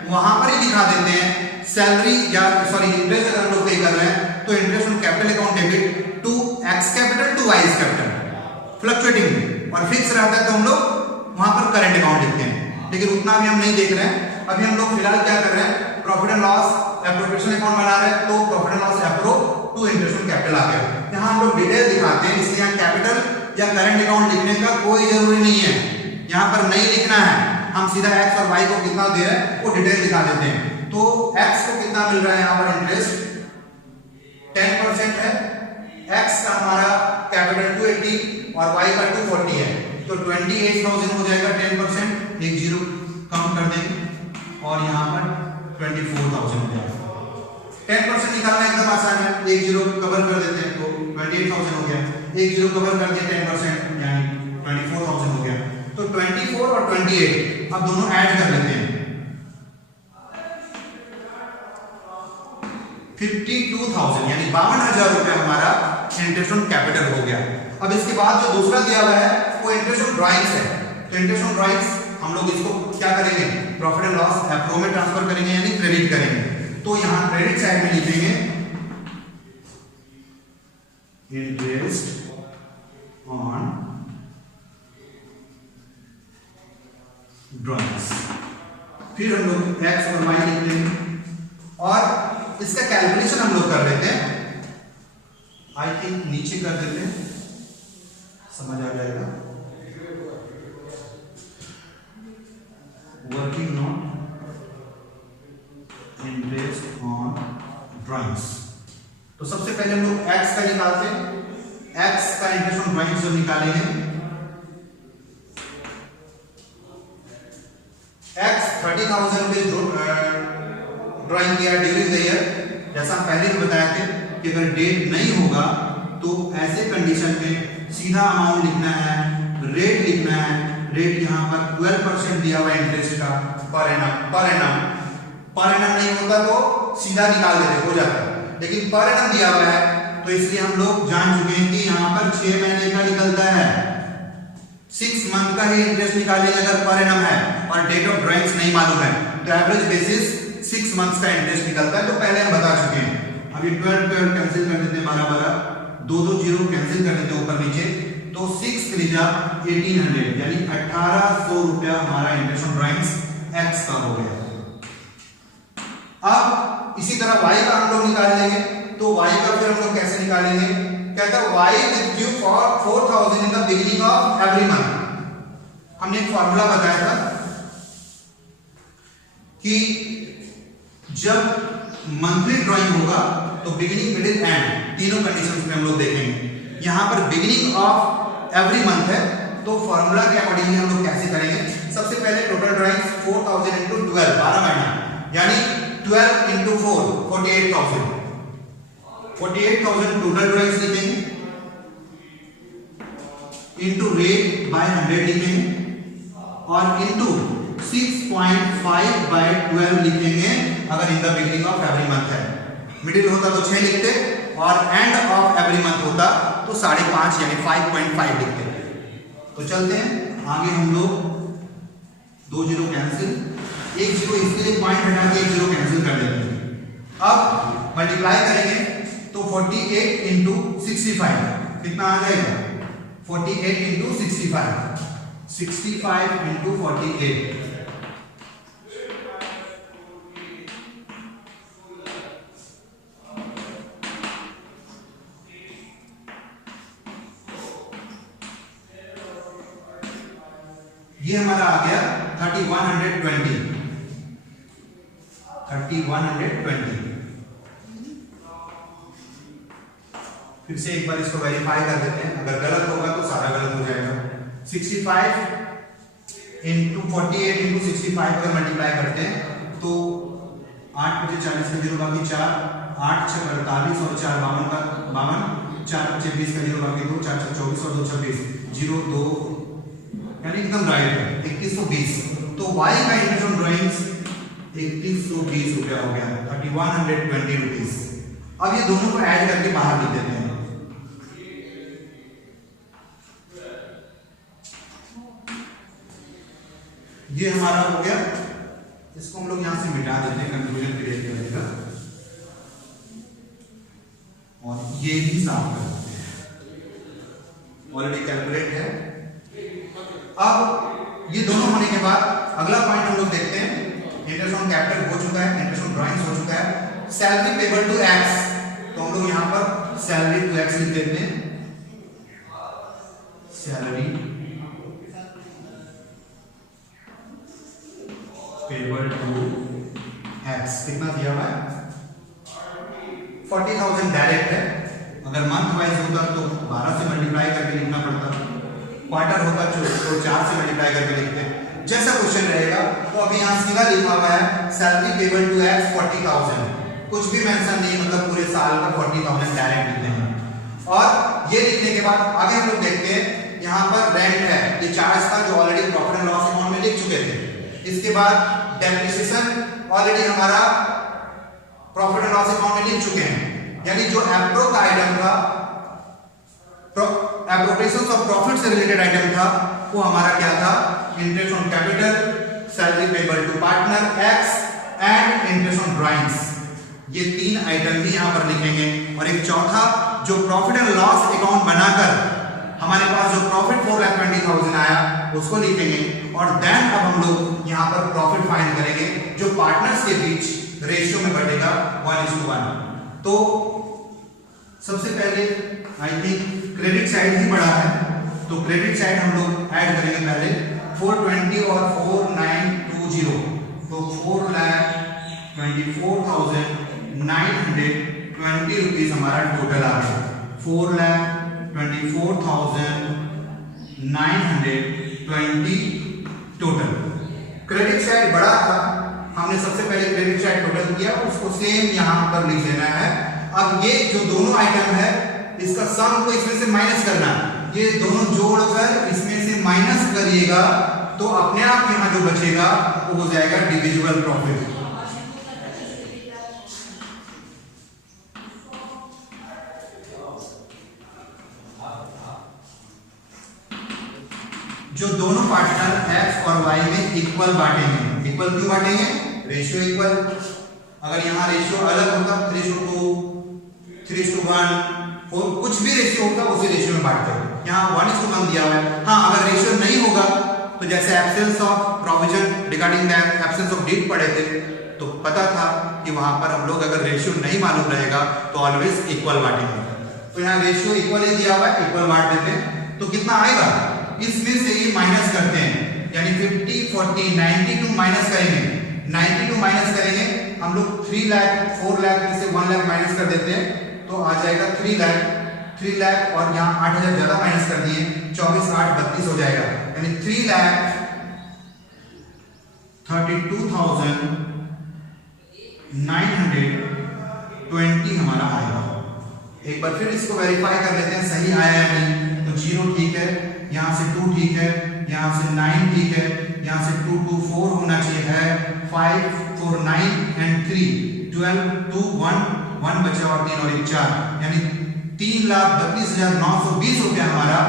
वहां पर ही दिखा देते हैं सैलरी या सॉरी इंटरेस्ट अगर हम लोग पे कर रहे हैं तो interest on capital account debit to X capital to Y capital, fluctuating, और फिक्स रहता है तो हम लोग वहां पर करंट अकाउंट लिखते हैं। लेकिन उतना भी हम नहीं देख रहे हैं, अभी हम लोग फिलहाल क्या कर रहे हैं, profit and loss appropriation account बना रहे हैं, तो profit and loss appro to interest on capital आ गया। यहां हम लोग डिटेल दिखाते हैं, इसलिए यहां कैपिटल या करंट अकाउंट लिखने का कोई जरूरी नहीं है, यहां पर नहीं लिखना है, हम सीधा एक्स और वाई को कितना दे रहे हैं वो डिटेल दिखा देते हैं। तो x को कितना मिल रहा है यहाँ पर इंटरेस्ट 10% है। x का हमारा कैपिटल 280 और y का 240 है, तो 28,000 हो जाएगा 10%, एक जीरो कम कर देंगे और यहाँ पर 24,000 हो जाएगा। 10% निकालना एकदम आसान है, एक जीरो कवर कर देते हैं तो 28,000 हो गया, एक जीरो कवर कर दिया 10% यानी 24,000 हो गया। तो 24 और 28 अब दोनों ऐड कर लेते हैं, 52,000 यानी 52,000 रुपए हमारा इंटरेस्ट ऑन कैपिटल हो गया। अब इसके बाद जो दूसरा दिया हुआ है वो इंटरेस्ट ऑन ड्राइंग्स है, तो इंटरेस्ट ऑन ड्राइंग्स हम लोग इसको क्या करेंगे, प्रॉफिट एंड लॉस एप्रो में ट्रांसफर करेंगे यानी क्रेडिट करेंगे। तो यहां क्रेडिट साइड में लिखेंगे इंटरेस्ट ऑन ड्राइंग्स, फिर हम लोग एक्स और वाई लिख लेंगे और इसका कैलकुलेशन हम लोग कर लेते हैं। आई थिंक नीचे कर देते हैं, समझ आ जाएगा। Working note interest on drawings, तो सबसे पहले हम लोग एक्स का निकालते हैं। एक्स का इंटरेस्ट ऑन ड्राइंग्स जो निकालेंगे, एक्स 30,000 रुपए ड्राइंग किया ड्यूरिंग द ईयर। जैसा हम पहले भी बताए थे कि अगर डेट नहीं होगा तो ऐसे कंडीशन में सीधा अमाउंट लिखना है, रेट लिखना है। रेट यहाँ पर 12% दिया हुआ है इंटरेस्ट का पर एनम नहीं होता तो सीधा निकाल देते, हो जाता है, लेकिन पर एनम दिया हुआ है तो इसलिए हम लोग जान चुके हैं कि यहाँ पर 6 महीने का निकलता है, 6 मंथ का ही इंटरेस्ट निकालेंगे अगर पर एनम है और डेट ऑफ ड्राइंग्स नहीं मालूम है तो एवरेज बेसिस 6 मंथ्स का इंटरेस्ट निकलता है, तो पहले हम बता चुके हैं। अभी 12 कैंसिल कर देते हैं, 12 2 जीरो कैंसिल कर देते हैं ऊपर नीचे, तो 6 त्रिजा 1800 यानी 1800 रुपया हमारा इंटरेस्ट ऑन ड्राइंग्स एक्स का हो गया। अब इसी तरह y का हम लोग निकाल लेंगे, तो y का फिर हम लोग कैसे निकालेंगे, कहता है y will give for 4,000 in the beginning of every month. हमने एक फॉर्मूला बताया था कि जब मंथली ड्राइंग होगा तो बिगिनिंग मिडिल एंड तीनों कंडीशंस में हम लोग देखेंगे। यहां पर बिगिनिंग ऑफ एवरी मंथ है, तो फॉर्मूला के अकॉर्डिंगली हम लोग कैसे करेंगे, सबसे पहले टोटल ड्राइंग्स 4,000 इंटू 12 12 महीना यानी 12 इंटू 4 48,000 टोटल ड्राइंग्स लिखेंगे, इंटू रेट बाय 100 लिखेंगे और इंटू 6.5 by 12 लिखेंगे अगर in the beginning of every month है। मिडिल होता तो 6 लिखते और एंड ऑफ एवरी मंथ होता तो 5.5 यानी 5.5 लिखते। तो चलते हैं आगे, हम लोग 2 जीरो कैंसिल, एक जीरो इसके लिए पॉइंट हटा के 1 जीरो कैंसिल कर देते हैं। अब मल्टीप्लाई करेंगे तो 48 इंटू 65 कितना आ जाएगा, 48 इंटू 65 इंटू 48 ये हमारा आ गया 3120। फिर से एक बार इसको वेरीफाई कर देते हैं, अगर गलत होगा तो सारा गलत हो जाएगा। 65 इंटू 48 इंटू 65 अगर मल्टीप्लाई करते हैं तो 8 बजे 40 का जीरो बाकी 4, 8 6 48 और 4 52 का 52, 4 बचे 20 का जीरो बाकी 2, 4 6 24 और 2 26 0 2 यानी एकदम राइट है 2120। तो y का इंटरेस्ट ऑन ड्राइंग्स 2120 रुपया हो गया, 3120 रुपीस। अब ये दोनों को ऐड करके बाहर लिख देते हैं। ये हमारा हो गया, इसको हम लोग यहां से मिटा देते हैं, कंक्लूजन क्रिएट कर देगा और ये भी साफ कर देते हैं, ऑलरेडी कैलकुलेट है। अब ये दोनों होने के बाद अगला पॉइंट हम लोग देखते हैं, इंटरेस्ट ऑन कैपिटल हो चुका है, इंटरेस्ट ऑन ड्राइंग्स हो चुका है, सैलरी पेबल टू एक्स। तो हम लोग यहां पर सैलरी टू एक्स लिख देते हैं, सैलरी पेबल टू x कितना दिया हुआ है 40,000 डायरेक्ट है। अगर मंथ वाइज होता तो 12 से मल्टीप्लाई करके लिखना पड़ता, क्वार्टर होता तो 4 से मल्टीप्लाई करके लिखते, जैसा क्वेश्चन रहेगा। तो अभी यहाँ सीधा लिखा हुआ है सैलरी पेबल टू एक्स 40,000, कुछ भी मेंशन नहीं, मतलब पूरे साल का 40,000 डायरेक्ट लिखते हैं। और ये लिखने के बाद आगे हम लोग देखते हैं, यहाँ पर रेंट है, ये चार्ज था जो already profit and loss account में लिख चुके थे। इसके बाद डेप्रिसिएशन ऑलरेडी हमारा प्रॉफिट एंड लॉस अकाउंट में लिख चुके हैं, यानी जो एप्रो का आइटम था, एप्रोप्रिएशन ऑफ प्रॉफिट से रिलेटेड आइटम था, वो हमारा क्या था, interest on capital, salary payable to partner X and interest on drawings. ये 3 आइटम भी यहां पर लिखेंगे। और एक चौथा जो प्रॉफिट एंड लॉस अकाउंट बनाकर हमारे पास जो प्रॉफिट 4,20,000 आया उसको लिखेंगे। और देन अब हम लोग यहां पर प्रॉफिट फाइंड करेंगे जो पार्टनर्स के बीच रेशियो में बढ़ेगा 1:1। तो सबसे पहले आई थिंक क्रेडिट साइड ही बड़ा है, तो क्रेडिट साइड हम लोग ऐड करेंगे पहले 420 और 4920, तो 4,24,920 रुपीज हमारा टोटल आ गया। 4,24,920 टोटल। क्रेडिट साइड बड़ा था, हमने सबसे पहले क्रेडिट साइड टोटल किया, उसको सेम यहां पर लिख लेना है। अब ये जो दोनों आइटम है इसका सम को इसमें से माइनस करना है, ये दोनों जोड़कर इसमें से माइनस करिएगा तो अपने आप यहां जो बचेगा वो हो जाएगा डिविजिबल प्रॉफिट। जो दोनों पार्टनर एक्स और वाई में इक्वल बांटेंगे। इक्वल क्यों बांटेंगे, रेशियो इक्वल। अगर यहां रेशियो अलग होता 3:2, 3:1, कुछ भी रेशियो होगा उसी रेशियो में बांटते हैं, यहाँ 1:1 दिया हुआ है। हाँ, अगर रेशियो नहीं होगा तो जैसे absence of provision regarding that absence of deed पढ़े थे, तो पता था कि वहां पर हम लोग अगर रेशियो नहीं मालूम रहेगा तो ऑलवेज इक्वल बांटेंगे। तो यहाँ रेशियो इक्वल ही दिया हुआ है, इक्वल बांट देते हैं। तो कितना आएगा, इसमें से ये माइनस करते हैं, यानी 50, 40, 92 माइनस करेंगे। 92 माइनस करेंगे हम लोग 3 लाख, 4 लाख में से 1 लाख माइनस कर देते हैं तो आ जाएगा 3 लाख और यहाँ 8,000 ज्यादा माइनस कर दिए, 24, 8, 32 हो जाएगा, यानी 3,32,920 हमारा आएगा। एक बार फिर इसको वेरीफाई कर लेते हैं सही आया है नहीं। तो 0 ठीक है, यहाँ से 2 ठीक है, यहाँ से 9 ठीक है, यहाँ से 2, 2, 4 होना चाहिए है, 5, 4, 9 एंड 3, 12, 2, 1 बचा और 3 और 1 4, यानी 3,32,920 रुपया हमारा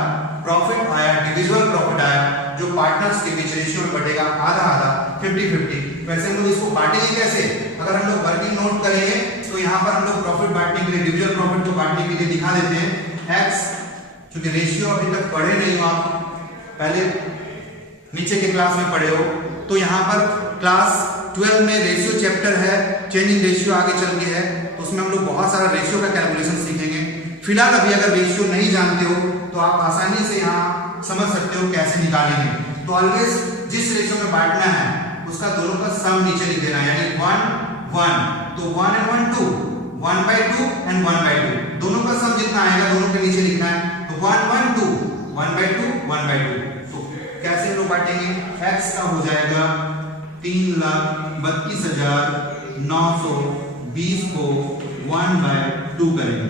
प्रॉफिट आया, डिविजिबल प्रॉफिट आया, जो पार्टनर्स के बीच रेशियो में बढ़ेगा आधा आधा, 50-50। वैसे हम लोग इसको बांटेंगे कैसे, अगर हम लोग वर्किंग नोट करेंगे तो यहाँ पर हम लोग प्रॉफिट बांटने के लिए, डिविजिबल प्रॉफिट को बांटने के लिए दिखा देते हैं एक्स, क्योंकि रेशियो अभी तक पढ़े नहीं हो आप, पहले नीचे के क्लास में पढ़े हो, तो यहाँ पर क्लास 12 में रेशियो चैप्टर है, चेंज इन रेशियो आगे चल के है, तो उसमें हम लोग बहुत सारा रेशियो का कैलकुलेशन सीखेंगे। फिलहाल अभी अगर रेशियो नहीं जानते हो तो आप आसानी से यहाँ समझ सकते हो कैसे निकालेंगे। तो ऑलवेज जिस रेशियो में बांटना है उसका दोनों का सम नीचे लिख देना, यानी 1, 1, तो 1 and 1 2, 1/2 and 1/2, दोनों का सम जितना आएगा दोनों के नीचे लिखना है। तो 1, 1, 2, 1/2, 1/2। तो कैसे लोग बांटेंगे, एक्स का हो जाएगा 3,32,920 को 1/2 करेंगे।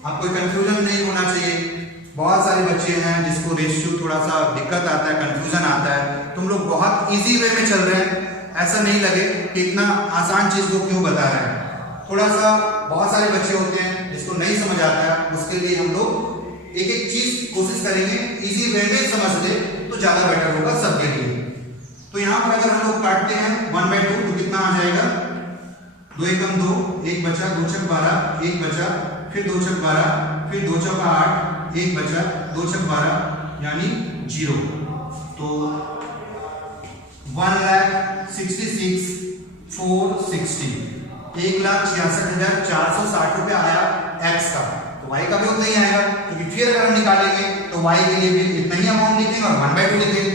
आप कोई कंफ्यूजन नहीं होना चाहिए, बहुत सारे बच्चे हैं जिसको रेशियो थोड़ा सा दिक्कत आता है, कंफ्यूजन आता है, तुम लोग बहुत इजी वे में चल रहे हैं, ऐसा नहीं लगे कि इतना आसान चीज को क्यों बता रहे हैं। थोड़ा सा बहुत सारे बच्चे होते हैं जिसको नहीं समझ आता है, उसके लिए हम लोग एक एक चीज कोशिश करेंगे इजी वे में समझ ले तो ज्यादा बेटर होगा सबके लिए। तो यहाँ पर अगर हम लोग काटते हैं 1/2 तो कितना आ जाएगा, 2 एकम 2, 1 बचा, 2 छक 12, 1 बचा, फिर 2 छक 12, फिर 2 छक 8, 1 बचा, 2 छक 12 यानी 0। तो 1,66,460, 1,66,460 रुपया आया एक्स का। तो वाई का भी उतना ही आएगा, क्योंकि फिर अगर हम निकालेंगे तो वाई के लिए भी इतना ही अमाउंट लिखेंगे और 1/2 लिखेंगे।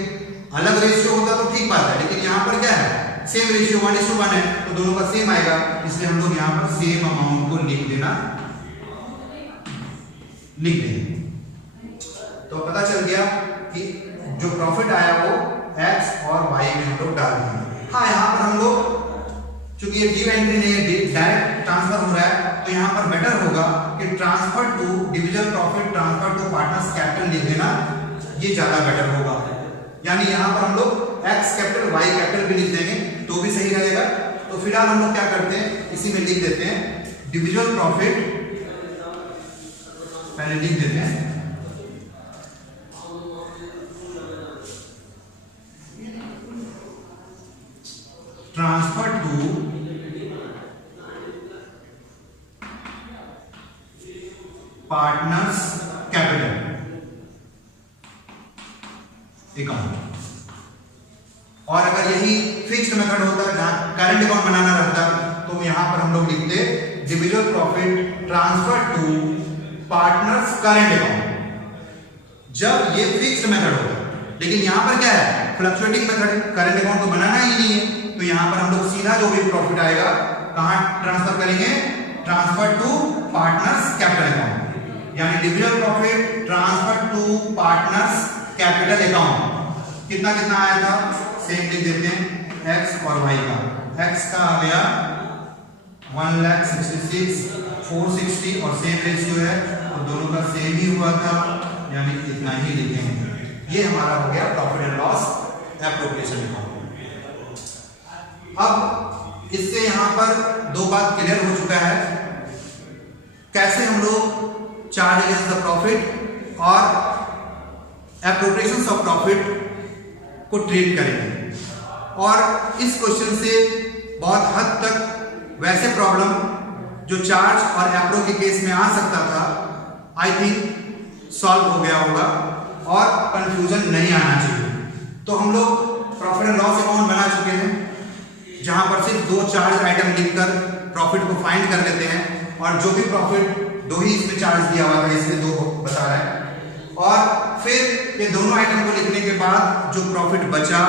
अलग रेशियो होता तो ठीक बात है, लेकिन यहाँ पर क्या है सेम रेशियो 1:1 है तो दोनों का सेम आएगा, इसलिए हम लोग यहाँ पर सेम अमाउंट को लिख देंगे। तो पता चल गया कि जो प्रॉफिट आया वो x और y में हम लोग डाल देंगे। हाँ, यहाँ पर हम लोग चूंकि ये ड्यू एंट्री नहीं है, डायरेक्ट ट्रांसफर हो रहा है, तो यहाँ पर बेटर होगा कि transfer to division profit transfer to partners capital लिख देना, ये ज्यादा बेटर होगा। यानी यहाँ पर हम लोग x कैपिटल y कैपिटल भी लिख देंगे तो भी सही रहेगा। तो फिलहाल हम लोग क्या करते हैं, इसी में लिख देते हैं डिविजन प्रॉफिट, पहले लिख देते हैं transfer to partners capital account. और अगर यही फिक्स्ड मेथड होता जहां करंट अकाउंट बनाना रहता तो यहां पर हम लोग लिखते division profit transfer to partners current account, जब ये फिक्स्ड मेथड होता। लेकिन यहां पर क्या है, फ्लक्चुएटिंग मेथड, करंट अकाउंट तो बनाना ही नहीं है, तो यहां पर हम लोग सीधा जो भी प्रॉफिट आएगा कहां ट्रांसफर करेंगे, transfer to partners capital account. यानी division profit transfer to partners capital account कितना कितना आया था, सेम लिख देते हैं x और y का। x का आ गया 1,66,460 और सेम रेशियो है तो दोनों का सेम ही हुआ था, यानी इतना ही लिखेंगे। ये हमारा हो गया profit and loss appropriation account. अब इससे यहां पर दो बात क्लियर हो चुका है, कैसे हम लोग चार्ज अगेंस्ट द प्रॉफिट और एप्रोप्रिएशन ऑफ प्रॉफिट को ट्रीट करेंगे। और इस क्वेश्चन से बहुत हद तक वैसे प्रॉब्लम जो चार्ज और एप्रो के केस में आ सकता था, आई थिंक सॉल्व हो गया होगा और कंफ्यूजन नहीं आना चाहिए। तो हम लोग प्रॉफिट एंड लॉस अकाउंट बना चुके हैं, जहां पर सिर्फ दो चार्ज आइटम लिखकर प्रॉफिट को फाइंड कर लेते हैं, और जो भी प्रॉफिट, दो ही इसमें चार्ज दिया हुआ था इसलिए दो बता रहा है। और फिर ये दोनों आइटम को लिखने के बाद जो प्रॉफिट बचा,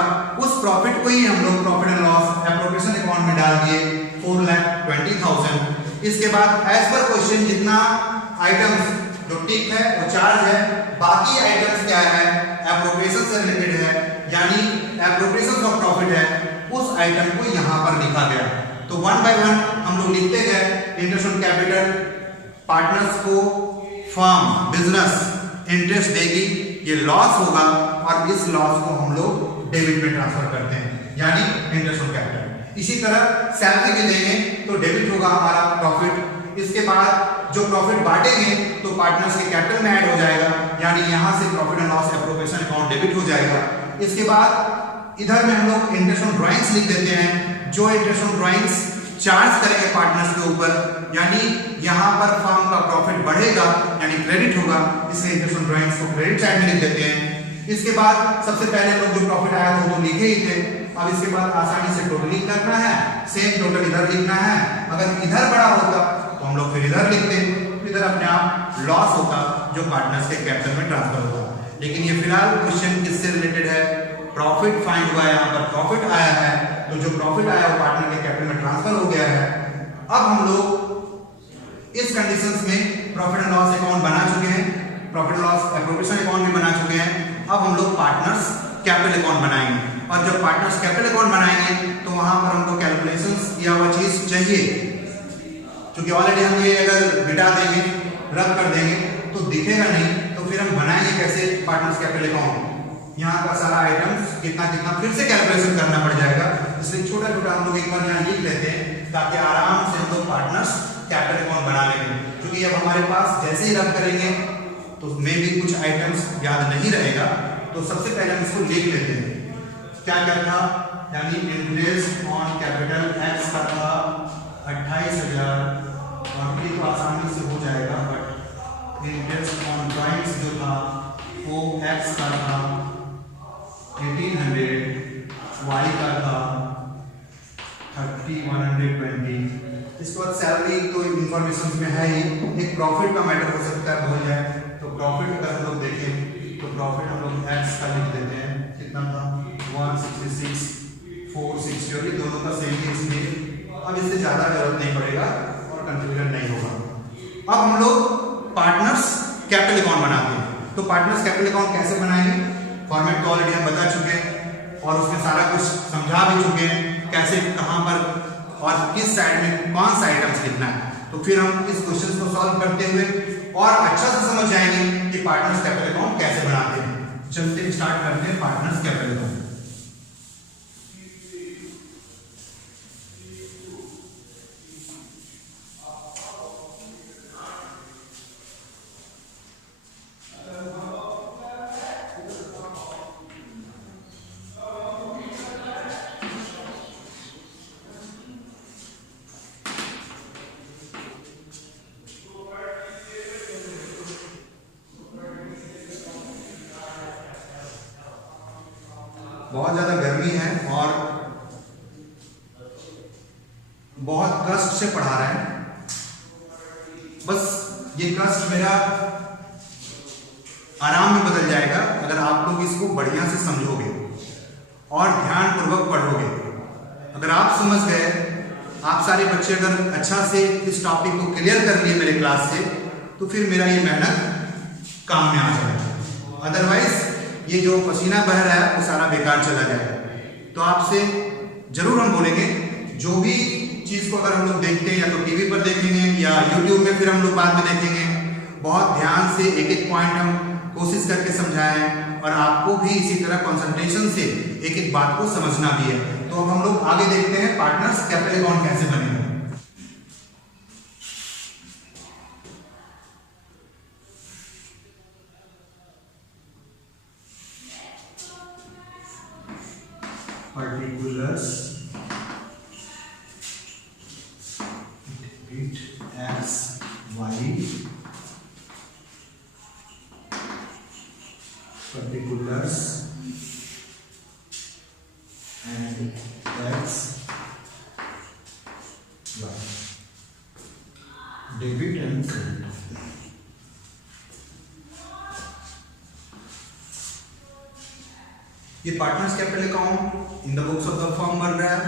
उस प्रॉफिट को ही हम लोग profit and loss appropriation account में डाल दिए 4,20,000। इसके बाद एज पर क्वेश्चन जितना आइटम्स जो टिक है वो चार्ज है, बाकी आइटम्स क्या है, एप्रोप्रिएशन से रिलेटेड है, यानी एप्रोप्रिएशन ऑफ प्रॉफिट है, उस आइटम को यहां पर लिखा गया। तो वन बाय वन हम लोग लिखते गए। इंटरेस्ट ऑन कैपिटल, पार्टनर्स को फर्म बिजनेस इंटरेस्ट देगी, ये लॉस होगा और इस लॉस को हम लोग डेबिट में ट्रांसफर करते हैं, यानी इंटरेस्ट ऑन कैपिटल। इसी तरह सैलरी भी देंगे तो डेबिट होगा हमारा प्रॉफिट। इसके बाद जो प्रॉफिट बांटेंगे तो पार्टनर्स के कैपिटल में ऐड हो जाएगा, यानी यहां से profit and loss appropriation account debit हो जाएगा। इसके बाद इधर में हम लोग इंटरेस्ट ऑन ड्राइंग्स लिख देते हैं, जो इंटरेस्ट ऑन ड्राइंग्स चार्ज करेंगे पार्टनर्स के ऊपर, यानी यहां पर फर्म का प्रॉफिट बढ़ेगा यानी क्रेडिट होगा, इसलिए इंटरेस्ट ऑन ड्राइंग्स को क्रेडिट साइड में लिख देते हैं। इसके बाद सबसे पहले हम लोग जो प्रॉफिट आया था वो लिखे ही थे, अब इसके बाद आसानी से टोटली करना है, सेम टोटल इधर लिखना है। अगर इधर बड़ा होता तो हम लोग फिर इधर लिखते, इधर अपने आप लॉस होता जो पार्टनर्स के कैपिटल में ट्रांसफर होता। लेकिन ये फिलहाल क्वेश्चन किससे रिलेटेड है, प्रॉफिट फाइंड हुआ है, यहाँ पर प्रॉफिट आया है, तो जो प्रॉफिट आया वो पार्टनर के कैपिटल में ट्रांसफर हो गया है। अब हम लोग इस कंडीशंस में प्रॉफिट एंड लॉस अकाउंट बना चुके हैं, प्रॉफिट लॉस एप्रोप्रिएशन अकाउंट भी बना चुके हैं। अब हम लोग पार्टनर्स कैपिटल अकाउंट बनाएंगे, और जब पार्टनर्स कैपिटल अकाउंट बनाएंगे तो वहां पर हमको कैलकुलेशंस किया हुआ चीज चाहिए, क्योंकि ऑलरेडी हम ये अगर मिटा देंगे, रद्द कर देंगे तो दिखेगा नहीं, तो फिर हम बनाएंगे कैसे पार्टनर्स कैपिटल अकाउंट। यहाँ का सारा आइटम्स कितना कितना फिर से कैलकुलेशन करना पड़ जाएगा, इसलिए छोटा छोटा हम लोग एक बार यहाँ लिख लेते हैं ताकि आराम से हम लोग पार्टनर्स कैपिटल अकाउंट बना लेंगे। क्योंकि अब हमारे पास जैसे ही रद्द करेंगे तो मे भी कुछ आइटम्स याद नहीं रहेगा, तो सबसे पहले हम इसको लिख लेते हैं। क्या क्या था, यानी इंटरेस्ट ऑन कैपिटल एक्स का था 28,000, और ये तो आसानी से हो जाएगा, बट इंटरेस्ट ऑन ड्राइंग्स जो था वो एक्स का था 1800, वाई का था 3120। इसके बाद सैलरी तो इंफॉर्मेशन में है ही, एक प्रॉफिट का मैटर हो सकता है भूल जाए, तो प्रॉफिट अगर हम लोग देखें तो प्रॉफिट हम लोग एक्स का लिख देते हैं, कितना था 166 460 और ये दोनों का सेम ही इसमें, अब इससे ज़्यादा जरूरत नहीं पड़ेगा और कंफ्यूजन नहीं होगा। अब हम लोग पार्टनर्स कैपिटल अकाउंट बनाते हैं। तो पार्टनर्स कैपिटल अकाउंट कैसे बनाएंगे, फॉर्मेट तो ऑलरेडी हम बता चुके हैं और उसमें सारा कुछ समझा भी चुके हैं, कैसे कहाँ पर और किस साइड में कौन सा आइटम्स लिखना है। तो फिर हम इस क्वेश्चन को सॉल्व करते हुए और अच्छा से समझ जाएंगे कि पार्टनर्स कैपिटल अकाउंट कैसे बनाते हैं। चलते स्टार्ट करते हैं पार्टनर्स कैपिटल अकाउंट। बहुत ज़्यादा गर्मी है और बहुत कष्ट से पढ़ा रहा है। बस ये कष्ट मेरा आराम में बदल जाएगा अगर आप लोग इसको बढ़िया से समझोगे और ध्यानपूर्वक पढ़ोगे। अगर आप समझ गए, आप सारे बच्चे अगर अच्छा से इस टॉपिक को क्लियर कर लिए मेरे क्लास से, तो फिर मेरा ये मेहनत काम में आ जाएगा। अदरवाइज ये जो पसीना बह रहा है वो सारा बेकार चला जाएगा। तो आपसे जरूर हम बोलेंगे, जो भी चीज़ को अगर हम लोग देखते हैं या तो टीवी पर देखेंगे या यूट्यूब में फिर हम लोग बाद में देखेंगे, बहुत ध्यान से एक एक पॉइंट हम कोशिश करके समझाएं और आपको भी इसी तरह कंसंट्रेशन से एक एक बात को समझना भी है। तो अब हम लोग आगे देखते हैं पार्टनर्स कैपिटल अकाउंट कैसे बनेगा। particulars it x y particulars and x y debit and credit। ये partners capital account in the books of the firm बन रहा है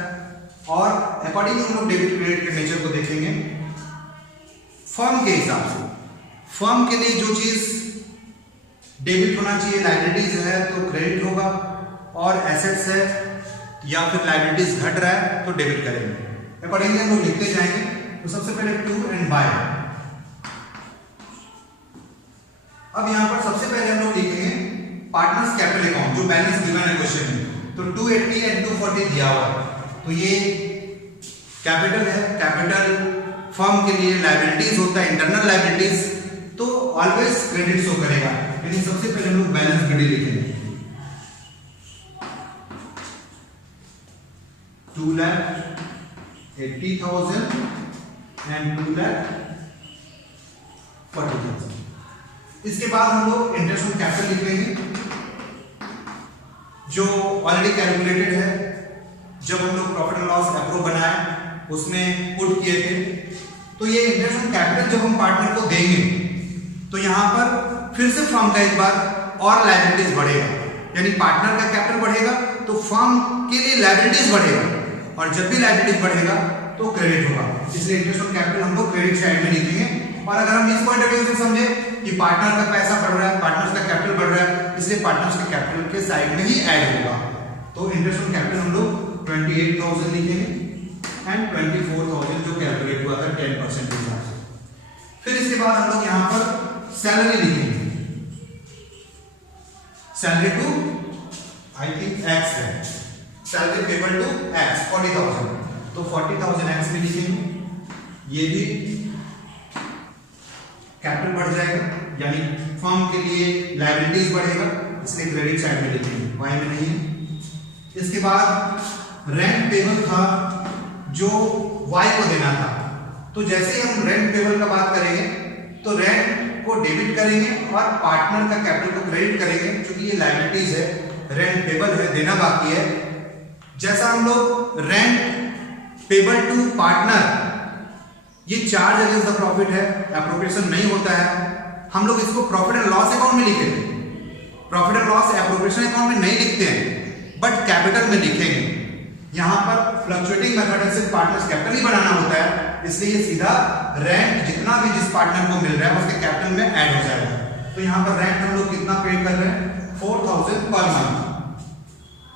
और अकॉर्डिंगली हम लोग डेबिट क्रेडिट के नेचर को देखेंगे फर्म के हिसाब से। फर्म के लिए जो चीज डेबिट होना चाहिए, लायबिलिटीज है तो क्रेडिट होगा, और एसेट्स है या फिर लायबिलिटीज घट रहा है तो डेबिट करेंगे। अकॉर्डिंगली हम लोग लिखते जाएंगे। तो सबसे पहले टू एंड बाय। अब यहां पर सबसे पहले हम लोग लिखेंगे पार्टनर्स कैपिटल अकाउंट, जो बैलेंस गिवन है क्वेश्चन में। तो 280 एंड 240 दिया हुआ है, तो ये कैपिटल है। कैपिटल फर्म के लिए लायबिलिटीज होता है, इंटरनल लायबिलिटीज, तो ऑलवेज क्रेडिट शो करेगा। यानी सबसे पहले हम लोग बैलेंस गिवन लिखेंगे 2,80,000 एंड 2,40,000। इसके बाद हम लोग इंटरेस्ट ऑन कैपिटल लिख लेंगे जो ऑलरेडी कैलकुलेटेड है। जब हम लोग प्रॉफिट एंड लॉस अप्रूव बनाए उसमें पुट किए थे। तो ये इंटरेस्ट ऑन कैपिटल जब हम पार्टनर को देंगे तो यहां पर फिर से फर्म का एक बार और लायबिलिटीज बढ़ेगा, यानी पार्टनर का कैपिटल बढ़ेगा तो फर्म के लिए लायबिलिटीज बढ़ेगा, और जब भी लायबिलिटीज बढ़ेगा तो क्रेडिट होगा। इसलिए इंटरेस्ट ऑन कैपिटल हम लोग क्रेडिट साइड में लिखेंगे। और अगर हम इस पॉइंट ऑफ व्यू से समझे कि पार्टनर का पैसा बढ़ रहा है, पार्टनर्स का कैपिटल बढ़ रहा है, इसलिए पार्टनर्स के कैपिटल के साइड में ही ऐड होगा। तो इंटरेस्ट ऑन कैपिटल हम लोग 28,000 लिखेंगे एंड 24,000 जो कैलकुलेट हुआ था 10% के हिसाब से। फिर इसके बाद हम लोग यहाँ पर सैलरी लिखेंगे। Salary to I think X है, सैलरी पेबल टू एक्स 40,000, तो 40,000 एक्स में लिखेंगे। ये भी कैपिटल बढ़ जाएगा, यानी फर्म के लिए लायबिलिटीज बढ़ेगा, इसलिए क्रेडिट साइड में लिखेंगे, वाई में नहीं। इसके बाद रेंट पेबल था जो वाई को देना था। तो जैसे ही हम रेंट पेबल का बात करेंगे तो रेंट को डेबिट करेंगे और पार्टनर का कैपिटल को क्रेडिट करेंगे, क्योंकि ये लायबिलिटीज है, रेंट पेबल है, देना बाकी है। जैसा हम लोग रेंट पेबल टू पार्टनर, ये चार्ज अगेंस्ट द प्रॉफिट है, एप्रोप्रिएशन नहीं होता है, हम लोग इसको प्रॉफिट एंड लॉस अकाउंट में लिखेंगे। Profit and loss appropriation account में नहीं लिखते हैं, बट कैपिटल में लिखेंगे। यहाँ पर फ्लक्चुएटिंग मेथड से पार्टनर्स कैपिटल ही बनाना होता है, इसलिए ये सीधा रेंट जितना भी जिस पार्टनर को मिल रहा है उसके कैपिटल में ऐड हो जाएगा। तो यहाँ पर रेंट हम लोग कितना पे कर रहे हैं, 4000 पर मंथ,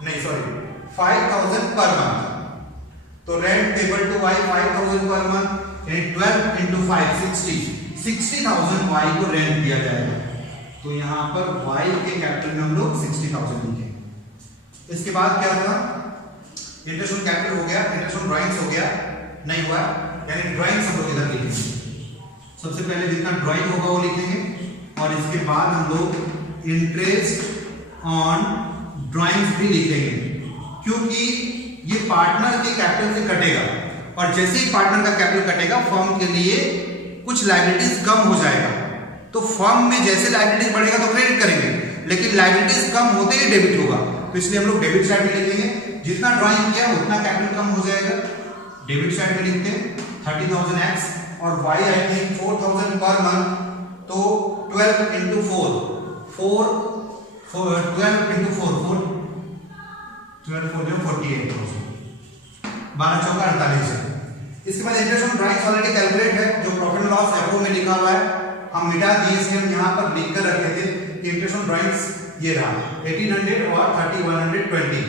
नहीं सॉरी 5000 पर मंथ। तो rent payable to Y 5000 per month, यानी 12 into 5 60,000 वाई को रेंट दिया जाएगा। तो यहाँ पर वाई के कैपिटल में हम लोग 60,000 लिखेंगे। इसके बाद क्या होगा, इंटरेस्ट ऑन कैपिटल हो गया, इंटरेस्ट ऑन ड्राइंग्स हो गया, नहीं हुआ, यानी ड्राइंग्स हम लोग इधर लिखेंगे। सबसे पहले जितना ड्राइंग होगा वो लिखेंगे, और इसके बाद हम लोग इंटरेस्ट ऑन ड्राइंग्स भी लिखेंगे, क्योंकि ये पार्टनर के कैपिटल से कटेगा, और जैसे ही पार्टनर का कैपिटल कटेगा फर्म के लिए कुछ लायबिलिटीज कम हो जाएगा। तो फर्म में जैसे लायबिलिटीज बढ़ेगा तो क्रेडिट करेंगे, लेकिन लायबिलिटीज कम होते ही डेबिट होगा, तो इसलिए हम लोग डेबिट साइड में लिखेंगे। जितना ड्राइंग किया उतना कैपिटल कम हो जाएगा, डेबिट साइड में लिखते हैं 30,000 x, और y I think 4000 per month, तो 12 into 4 12 into 4 12 4 48,000, 12 चौका 48 है। इसके बाद interest on drawings already calculate है, जो प्रॉफिट एंड लॉस एफओ में लिखा हुआ है, हम मिटा दिए, इसलिए हम यहाँ पर लिख कर रखे थे कि इंटरेस्ट ऑन ड्राइंग्स ये रहा 1800 और 3120।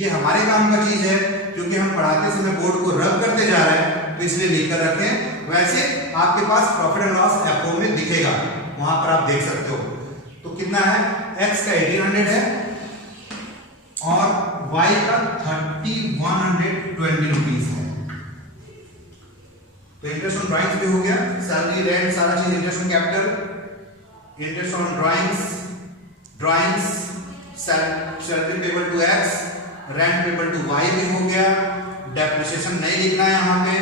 ये हमारे काम का चीज है, क्योंकि हम पढ़ाते समय बोर्ड को रब करते जा रहे हैं, तो इसलिए लिखकर रखें। वैसे आपके पास प्रॉफिट एंड लॉस एफओ में दिखेगा, वहां पर आप देख सकते हो। तो कितना है, x का 1800 है और y का 3120 रुपीज है। तो इंटरेस्ट ऑन ड्राइंग्स भी हो गया, सैलरी रेंट सारा चीज interest on capital, interest on drawings salary payable to x, rent payable to y भी हो गया, डेप्रिसिएशन नहीं लिखना है यहाँ पे,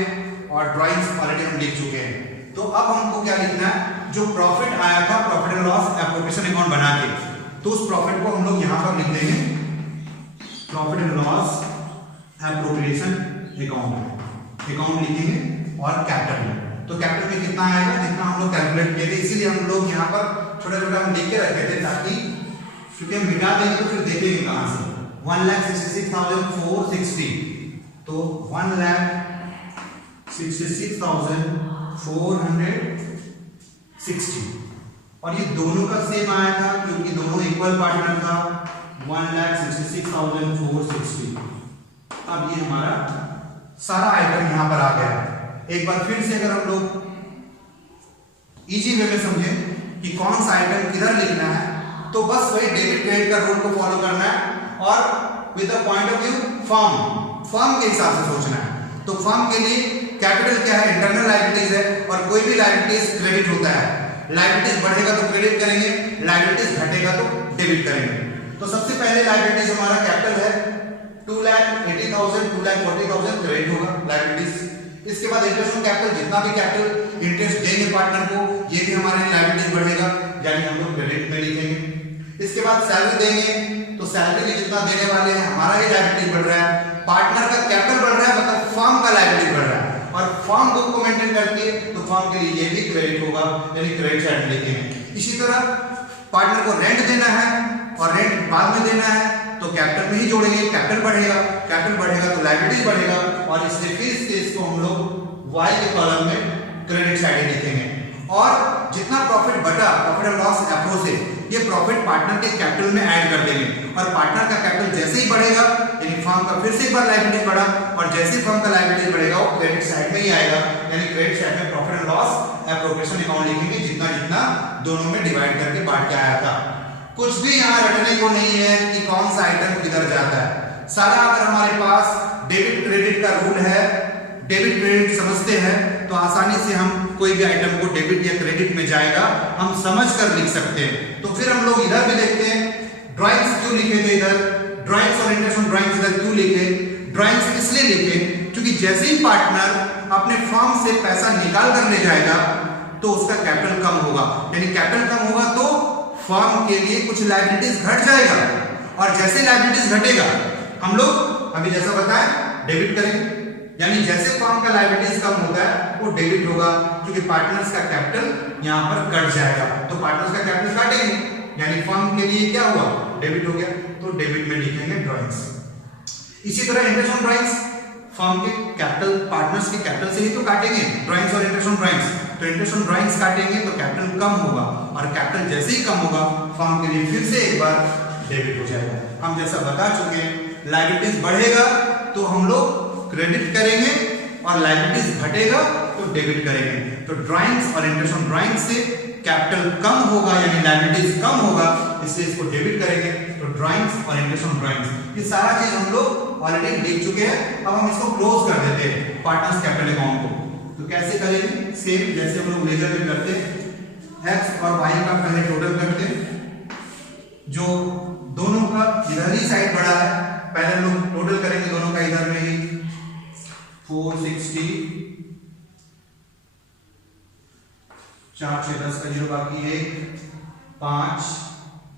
और ड्राइंग्स ऑलरेडी हम लिख चुके हैं। तो अब हमको क्या लिखना है, जो प्रॉफिट आया था profit and loss appropriation account बना के, तो उस प्रॉफिट को हम लोग यहाँ पर लिख देंगे profit and loss appropriation account लिखेंगे, और कैपिटल में, तो कैपिटल में कितना आएगा, जितना हम लोग कैलकुलेट किए थे, इसीलिए हम लोग यहाँ पर छोटा छोटा हम लिख के रखे थे, ताकि क्योंकि हम मिटा देंगे तो फिर देखेंगे कहां से। 1,66,460, तो 1,66,460, और ये दोनों का सेम आया था क्योंकि दोनों इक्वल पार्टनर था, 1,66,460। अब ये हमारा सारा आइटम यहां पर आ गया। एक बार फिर से अगर हम लोग इजी वे में समझें कि कौन सा आइटम किधर लिखना है, तो बस वही डेबिट क्रेडिट का रूल को फॉलो करना है, और with the point of view firm के हिसाब से सोचना है। तो फर्म के लिए कैपिटल क्या है, इंटरनल लायबिलिटीज है, और कोई भी लायबिलिटीज क्रेडिट होता है, लायबिलिटीज बढ़ेगा तो क्रेडिट करेंगे, लायबिलिटीज घटेगा तो डेबिट करेंगे। तो सबसे पहले लायबिलिटीज हमारा कैपिटल है 2,80,000 2,40,000 क्रेडिट होगा लायबिलिटीज। इसके बाद इंटरेस्ट ऑन कैपिटल, जितना भी कैपिटल इंटरेस्ट देंगे पार्टनर को, ये भी हमारे लायबिलिटीज बढ़ेगा, यानी हम लोग क्रेडिट में लिखेंगे। इसके बाद सैलरी देंगे, तो सैलरी भी जितना देने वाले हैं हमारा ही लायबिलिटी बढ़ रहा है, पार्टनर का कैपिटल बढ़ रहा है, मतलब फर्म का लायबिलिटी बढ़ रहा है, और फर्म बुक को मेंटेन करती है, तो फर्म के लिए ये भी क्रेडिट होगा, यानी क्रेडिट साइड में लिखेंगे। इसी तरह पार्टनर को रेंट देना है, और रेंट बाद में देना है, तो कैपिटल में ही जोड़ेंगे, कैपिटल बढ़ेगा तो लायबिलिटी बढ़ेगा, और इसलिए फिर से इसको हम लोग y के कॉलम में क्रेडिट साइड लिखेंगे। और जितना प्रॉफिट बचा प्रॉफिट एंड लॉस एफओ से, ये प्रॉफिट पार्टनर के कैपिटल में ऐड कर देंगे, और पार्टनर का कैपिटल जैसे ही बढ़ेगा, यानी फर्म का फिर से एक बार लायबिलिटी बढ़ा, और जैसे ही फर्म का लायबिलिटी बढ़ेगा वो क्रेडिट साइड में ही आएगा, यानी क्रेडिट साइड में profit and loss appropriation account लिखेंगे, जितना दोनों में डिवाइड करके बांट के आया था। कुछ भी यहाँ रटने को नहीं है कि कौन सा आइटम किधर जाता है, सारा अगर हमारे पास डेबिट क्रेडिट का रूल है, डेबिट क्रेडिट समझते हैं, तो आसानी से हम कोई भी आइटम को डेबिट या क्रेडिट में जाएगा हम समझ कर लिख सकते हैं। तो फिर हम लोग इधर भी देखते हैं, ड्राइंग्स क्यों लिखे थे इधर, ड्राइंग्स और इंटरेस्ट ऑन ड्राइंग्स इधर क्यों लिखे, ड्राइंग्स इसलिए लिखे क्योंकि जैसे ही पार्टनर अपने फर्म से पैसा निकाल कर ले जाएगा तो उसका कैपिटल कम होगा, यानी कैपिटल कम होगा तो फर्म के लिए कुछ लायबिलिटीज घट जाएगा, और जैसे लायबिलिटीज घटेगा हम लोग अभी जैसा बताया डेबिट करेंगे, यानी जैसे फर्म का लायबिलिटीज कम होता है वो डेबिट होगा, क्योंकि पार्टनर्स का कैपिटल यहां पर कट जाएगा, तो पार्टनर्स का कैपिटल काटेंगे, यानी फर्म के लिए क्या हुआ, डेबिट हो गया, तो डेबिट में लिखेंगे ड्राइंग्स। इसी तरह इंटरेस्ट ऑन ड्राइंग्स, फर्म के कैपिटल, पार्टनर्स के कैपिटल से ही तो काटेंगे ड्राइंग्स और इंटरेस्ट ऑन ड्राइंग्स। तो इंटरेस्ट ऑन ड्राइंग्स काटेंगे तो कैपिटल कम होगा, और कैपिटल जैसे ही कम होगा फर्म के लिए फिर से एक बार डेबिट हो जाएगा। हम जैसा बता चुके हैं, लायबिलिटीज बढ़ेगा तो हम लोग क्रेडिट करेंगे और लायबिलिटीज घटेगा तो डेबिट करेंगे। तो ड्राइंग्स और इंटरेस्ट ऑन ड्राइंग्स से कैपिटल कम होगा यानी लायबिलिटीज कम होगा, इसलिए इसको डेबिट करेंगे। तो ड्राइंग्स और इंटरेस्ट ऑन ड्राइंग्स, ये सारा चीज हम लोग ऑलरेडी देख चुके हैं। अब हम इसको क्लोज कर देते हैं पार्टनर्स कैपिटल अकाउंट को। तो कैसे करेंगे? सेम जैसे हम लोग लेजर में करते हैं, एक्स और वाई का पहले टोटल करते हैं, जो दोनों का इधर ही साइड बड़ा है, पहले हम लोग टोटल करेंगे दोनों का इधर में ही। 460, 4 6 10 का 0 बाकी 1, 5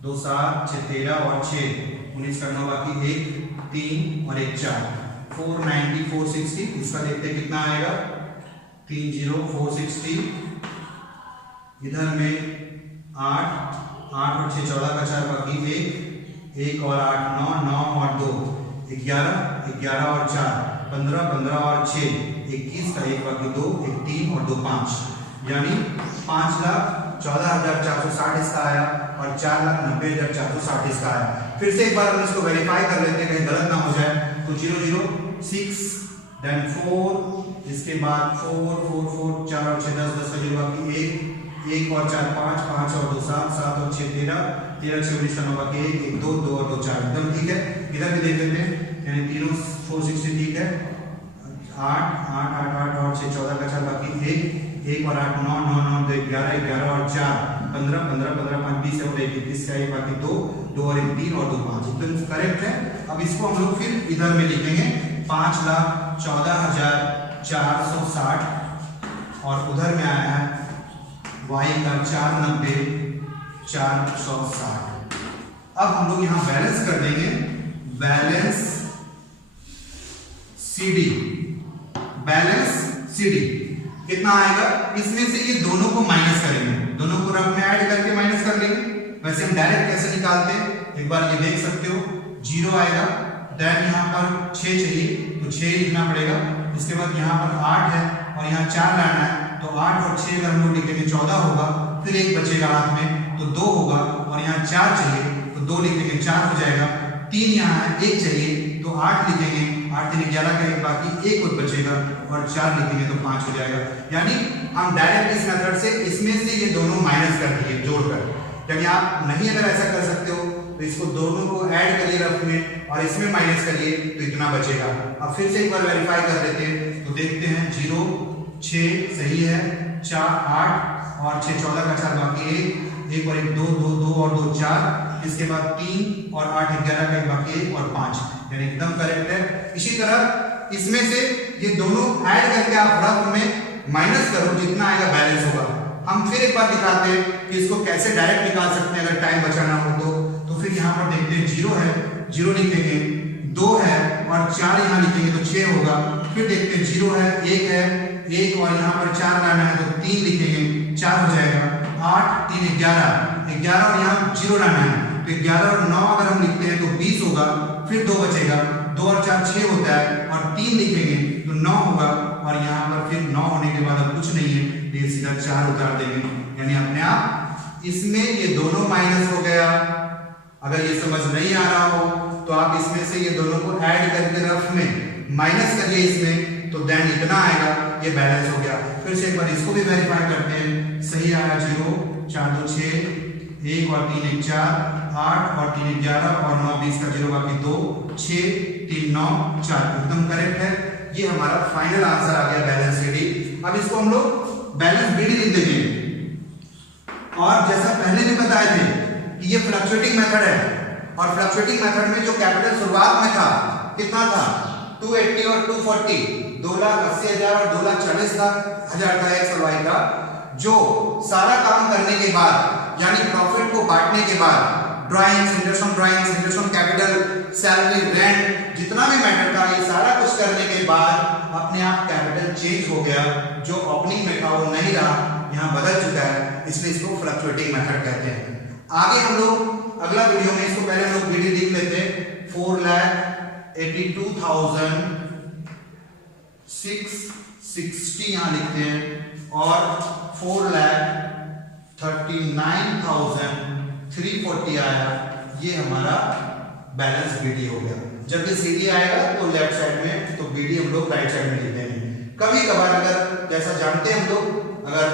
2 7 6 13 और 6 19 का 9 बाकी 1 3 और 1 4, 490 460। इसका देखते हैं कितना आएगा, 3 0 460, इधर में 8 8 और 6 14 का 4 बाकी 1 और 8 9 9 और 2 11 11 और 4 15 15 और 6 21 का 1 बाकी 2 1 3 और 2 5, यानी 5,14,460 इसका आया और 4,90,460 इसका आया। फिर से एक बार हम इसको वेरीफाई कर लेते हैं कहीं गलत ना हो जाए। तो 0 0 6 देन 4, इसके बाद 4 4 4 4 और 6 10 10 का 0 बाकी 1 और 4 5 5 और 2 7 7 और 6 13 13 6 19 का 9 बाकी 1 2 2 और 2 4, एकदम ठीक है। इधर भी देख लेते हैं, यानी तीनों 460 ठीक है। 8 8 8 8 और 6 14 का 4 बाकी 1 और 8 9 9 9 2 11 11 और 4 15 15 15 5 20 और 21 का 1 बाकी 2 2 और 1 3 और 2 5, एकदम करेक्ट है। अब इसको हम लोग फिर इधर में लिखेंगे 5,14,460 और उधर में आया है y का 490,460। अब हम लोग यहां बैलेंस कर देंगे, बैलेंस CD, बैलेंस CD कितना आएगा? इसमें से ये दोनों को माइनस करेंगे, दोनों को रफ में ऐड करके माइनस कर लेंगे। वैसे हम डायरेक्ट कैसे निकालते हैं, एक बार ये देख सकते हो, 0 आएगा, देन यहाँ पर 6 चाहिए तो 6 लिखना पड़ेगा। इसके बाद यहाँ पर 8 है और यहाँ 4 लाना है, तो 8 और 6 अगर हम लोग लिखेंगे 14 होगा, फिर 1 बचेगा हाथ में तो 2 होगा, और यहाँ 4 चाहिए तो 2 लिखेंगे 4 हो जाएगा। 3 यहाँ है, 1 चाहिए तो 8 लिखेंगे, 8 3 11 का 1 बाकी 1 और बचेगा, और 4 लिखेंगे तो 5 हो जाएगा। यानी हम डायरेक्ट इस मेथड से इसमें से ये दोनों माइनस कर दिए जोड़कर। यानी आप नहीं अगर ऐसा कर सकते हो तो इसको दोनों को ऐड करिए रफ में और इसमें माइनस करिए तो इतना बचेगा। अब फिर से एक बार वेरीफाई कर लेते हैं, तो देखते हैं 0 6 सही है, 4 8 और 6 14 का 4 बाकी 1 और 1 2 2 2 और 2 4, इसके बाद 3 और 8 11 का 1 बाकी 1 और 5, यानी एकदम करेक्ट है। इसी तरह इसमें से ये दोनों ऐड करके आप रफ में माइनस करो, जितना आएगा बैलेंस होगा। हम फिर एक बार दिखाते हैं कि इसको कैसे डायरेक्ट निकाल सकते हैं अगर टाइम बचाना हो तो फिर यहाँ पर देखते हैं 0 है, 0 लिखेंगे, 2 है और 4 यहाँ लिखेंगे तो 6 होगा। फिर देखते हैं 0 है, 1 और यहाँ पर 4 लाना है तो 3 लिखेंगे, 4 हो जाएगा। 8 3 11 और यहाँ 0 लाना है तो 11 और 9 अगर हम लिखते हैं तो 20 होगा। फिर 2 बचेगा, 2 और 4 6 होता है और 3 लिखेंगे तो 9 होगा, और यहाँ पर फिर 9 होने के बाद अब कुछ नहीं है, ये सीधा 4 उतार देंगे, यानी अपने आप इसमें ये दोनों माइनस हो गया। अगर ये समझ नहीं आ रहा हो तो आप इसमें से ये दोनों को ऐड करके रफ में माइनस करिए इसमें, तो देन इतना आएगा, ये बैलेंस हो गया। फिर से एक बार इसको भी वेरीफाई करते हैं, सही आया 0 4 2 6 1 और 3 1 4 8 और 3 11 और 9 20 का 0 बाकी 2 6 3 9 4, एकदम करेक्ट है। ये हमारा फाइनल आंसर आ गया बैलेंस CD। अब इसको हम लोग बैलेंस BD लिख देंगे, और जैसा पहले भी बताए थे कि ये फ्लक्चुएटिंग मेथड है, और फ्लक्चुएटिंग मेथड में जो कैपिटल शुरुआत में था कितना था, 280 और 240, 2,80,000 और 2,40,000 का एक्स और वाई का, जो सारा काम करने के बाद यानी प्रॉफिट को बांटने के बाद drawings, interest on drawings, interest on capital, salary, rent, जितना भी मैटर था, ये सारा कुछ करने के बाद अपने आप कैपिटल चेंज हो गया, जो ओपनिंग में था वो नहीं रहा, यहाँ बदल चुका है, इसलिए इसको फ्लक्चुएटिंग मेथड कहते हैं। आगे हम लोग अगला वीडियो में इसको पहले हम लोग BD लिख लेते हैं, 4,00,000 82,660 यहां लिखते हैं और 4,39,340 आया। ये हमारा बैलेंस बीडी हो गया। जब ये सीडी आएगा तो लेफ्ट साइड में, तो बीडी हम लोग राइट साइड में लिख देंगे। कभी कभार अगर जैसा जानते हैं हम लोग, अगर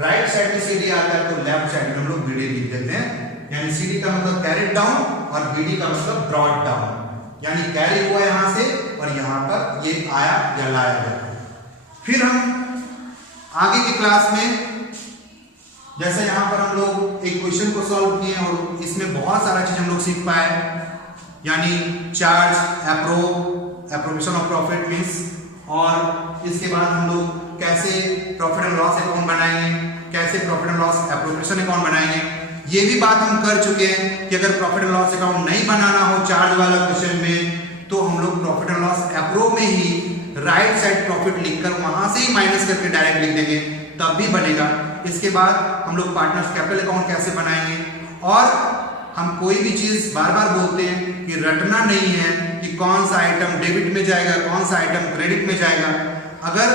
राइट साइड में सीडी आता है तो लेफ्ट साइड में हम लोग बीडी लिख देते हैं। यानी सीडी का मतलब कैरिड डाउन और बीडी का मतलब ब्रॉड डाउन, यानी कैरी हुआ यहां से और यहां पर ये आया या लाया गया। फिर हम आगे की क्लास में, जैसे यहां पर हम लोग एक क्वेश्चन को सॉल्व किए और इसमें बहुत सारा चीज हम लोग सीख पाए, यानी charge, appropriation of profit means, और इसके बाद हम लोग कैसे प्रॉफिट एंड लॉस अकाउंट बनाएंगे, कैसे profit and loss appropriation account बनाएंगे। ये भी बात हम कर चुके हैं कि अगर प्रॉफिट एंड लॉस अकाउंट नहीं बनाना हो चार्ज वाला क्वेश्चन में, तो हम लोग प्रॉफिट एंड लॉस एप्रो में ही राइट साइड प्रॉफिट लिखकर वहां से ही माइनस करके डायरेक्ट लिख देंगे, तब भी बनेगा। इसके बाद हम लोग पार्टनर्स कैपिटल अकाउंट कैसे बनाएंगे, और हम कोई भी चीज बार बार बोलते हैं कि रटना नहीं है कि कौन सा आइटम डेबिट में जाएगा, कौन सा आइटम क्रेडिट में जाएगा। अगर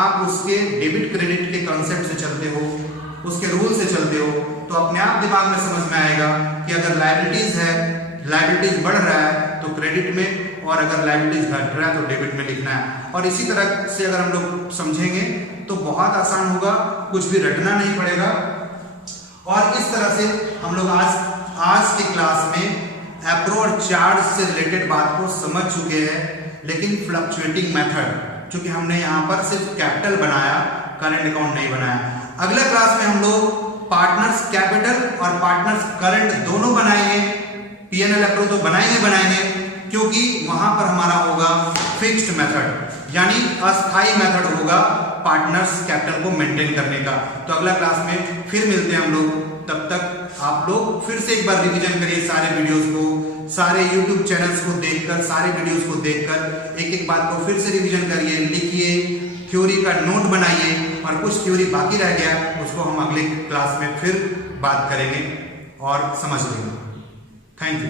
आप उसके डेबिट क्रेडिट के कॉन्सेप्ट से चलते हो, उसके रूल से चलते हो, तो अपने आप दिमाग में समझ में आएगा कि अगर लायबिलिटीज है, लायबिलिटीज बढ़ रहा है तो क्रेडिट में, और अगर लायबिलिटीज घट रहा है तो डेबिट में लिखना है। और इसी तरह से अगर हम लोग समझेंगे तो बहुत आसान होगा, कुछ भी रटना नहीं पड़ेगा। और इस तरह से हम लोग आज की क्लास में एप्रो और चार्ज से रिलेटेड बात को समझ चुके हैं, लेकिन फ्लक्चुएटिंग मेथड, क्योंकि हमने यहाँ पर सिर्फ कैपिटल बनाया, करंट अकाउंट नहीं बनाया। अगला क्लास में हम लोग पार्टनर्स कैपिटल और पार्टनर्स करंट दोनों बनाएंगे। पीएनएल एप्रो तो बनाएंगे, क्योंकि वहां पर हमारा होगा फिक्स्ड मेथड, यानी अस्थाई मेथड होगा पार्टनर्स कैपिटल को मेंटेन करने का। तो अगला क्लास में फिर मिलते हैं हम लोग। तब तक आप लोग फिर से एक बार रिवीजन करिए सारे वीडियोस को, सारे यूट्यूब चैनल्स को देखकर, सारे वीडियोस को देखकर एक एक बात को फिर से रिवीजन करिए, लिखिए, थ्योरी का नोट बनाइए, और कुछ थ्योरी बाकी रह गया उसको हम अगले क्लास में फिर बात करेंगे और समझ लेंगे। Thank you.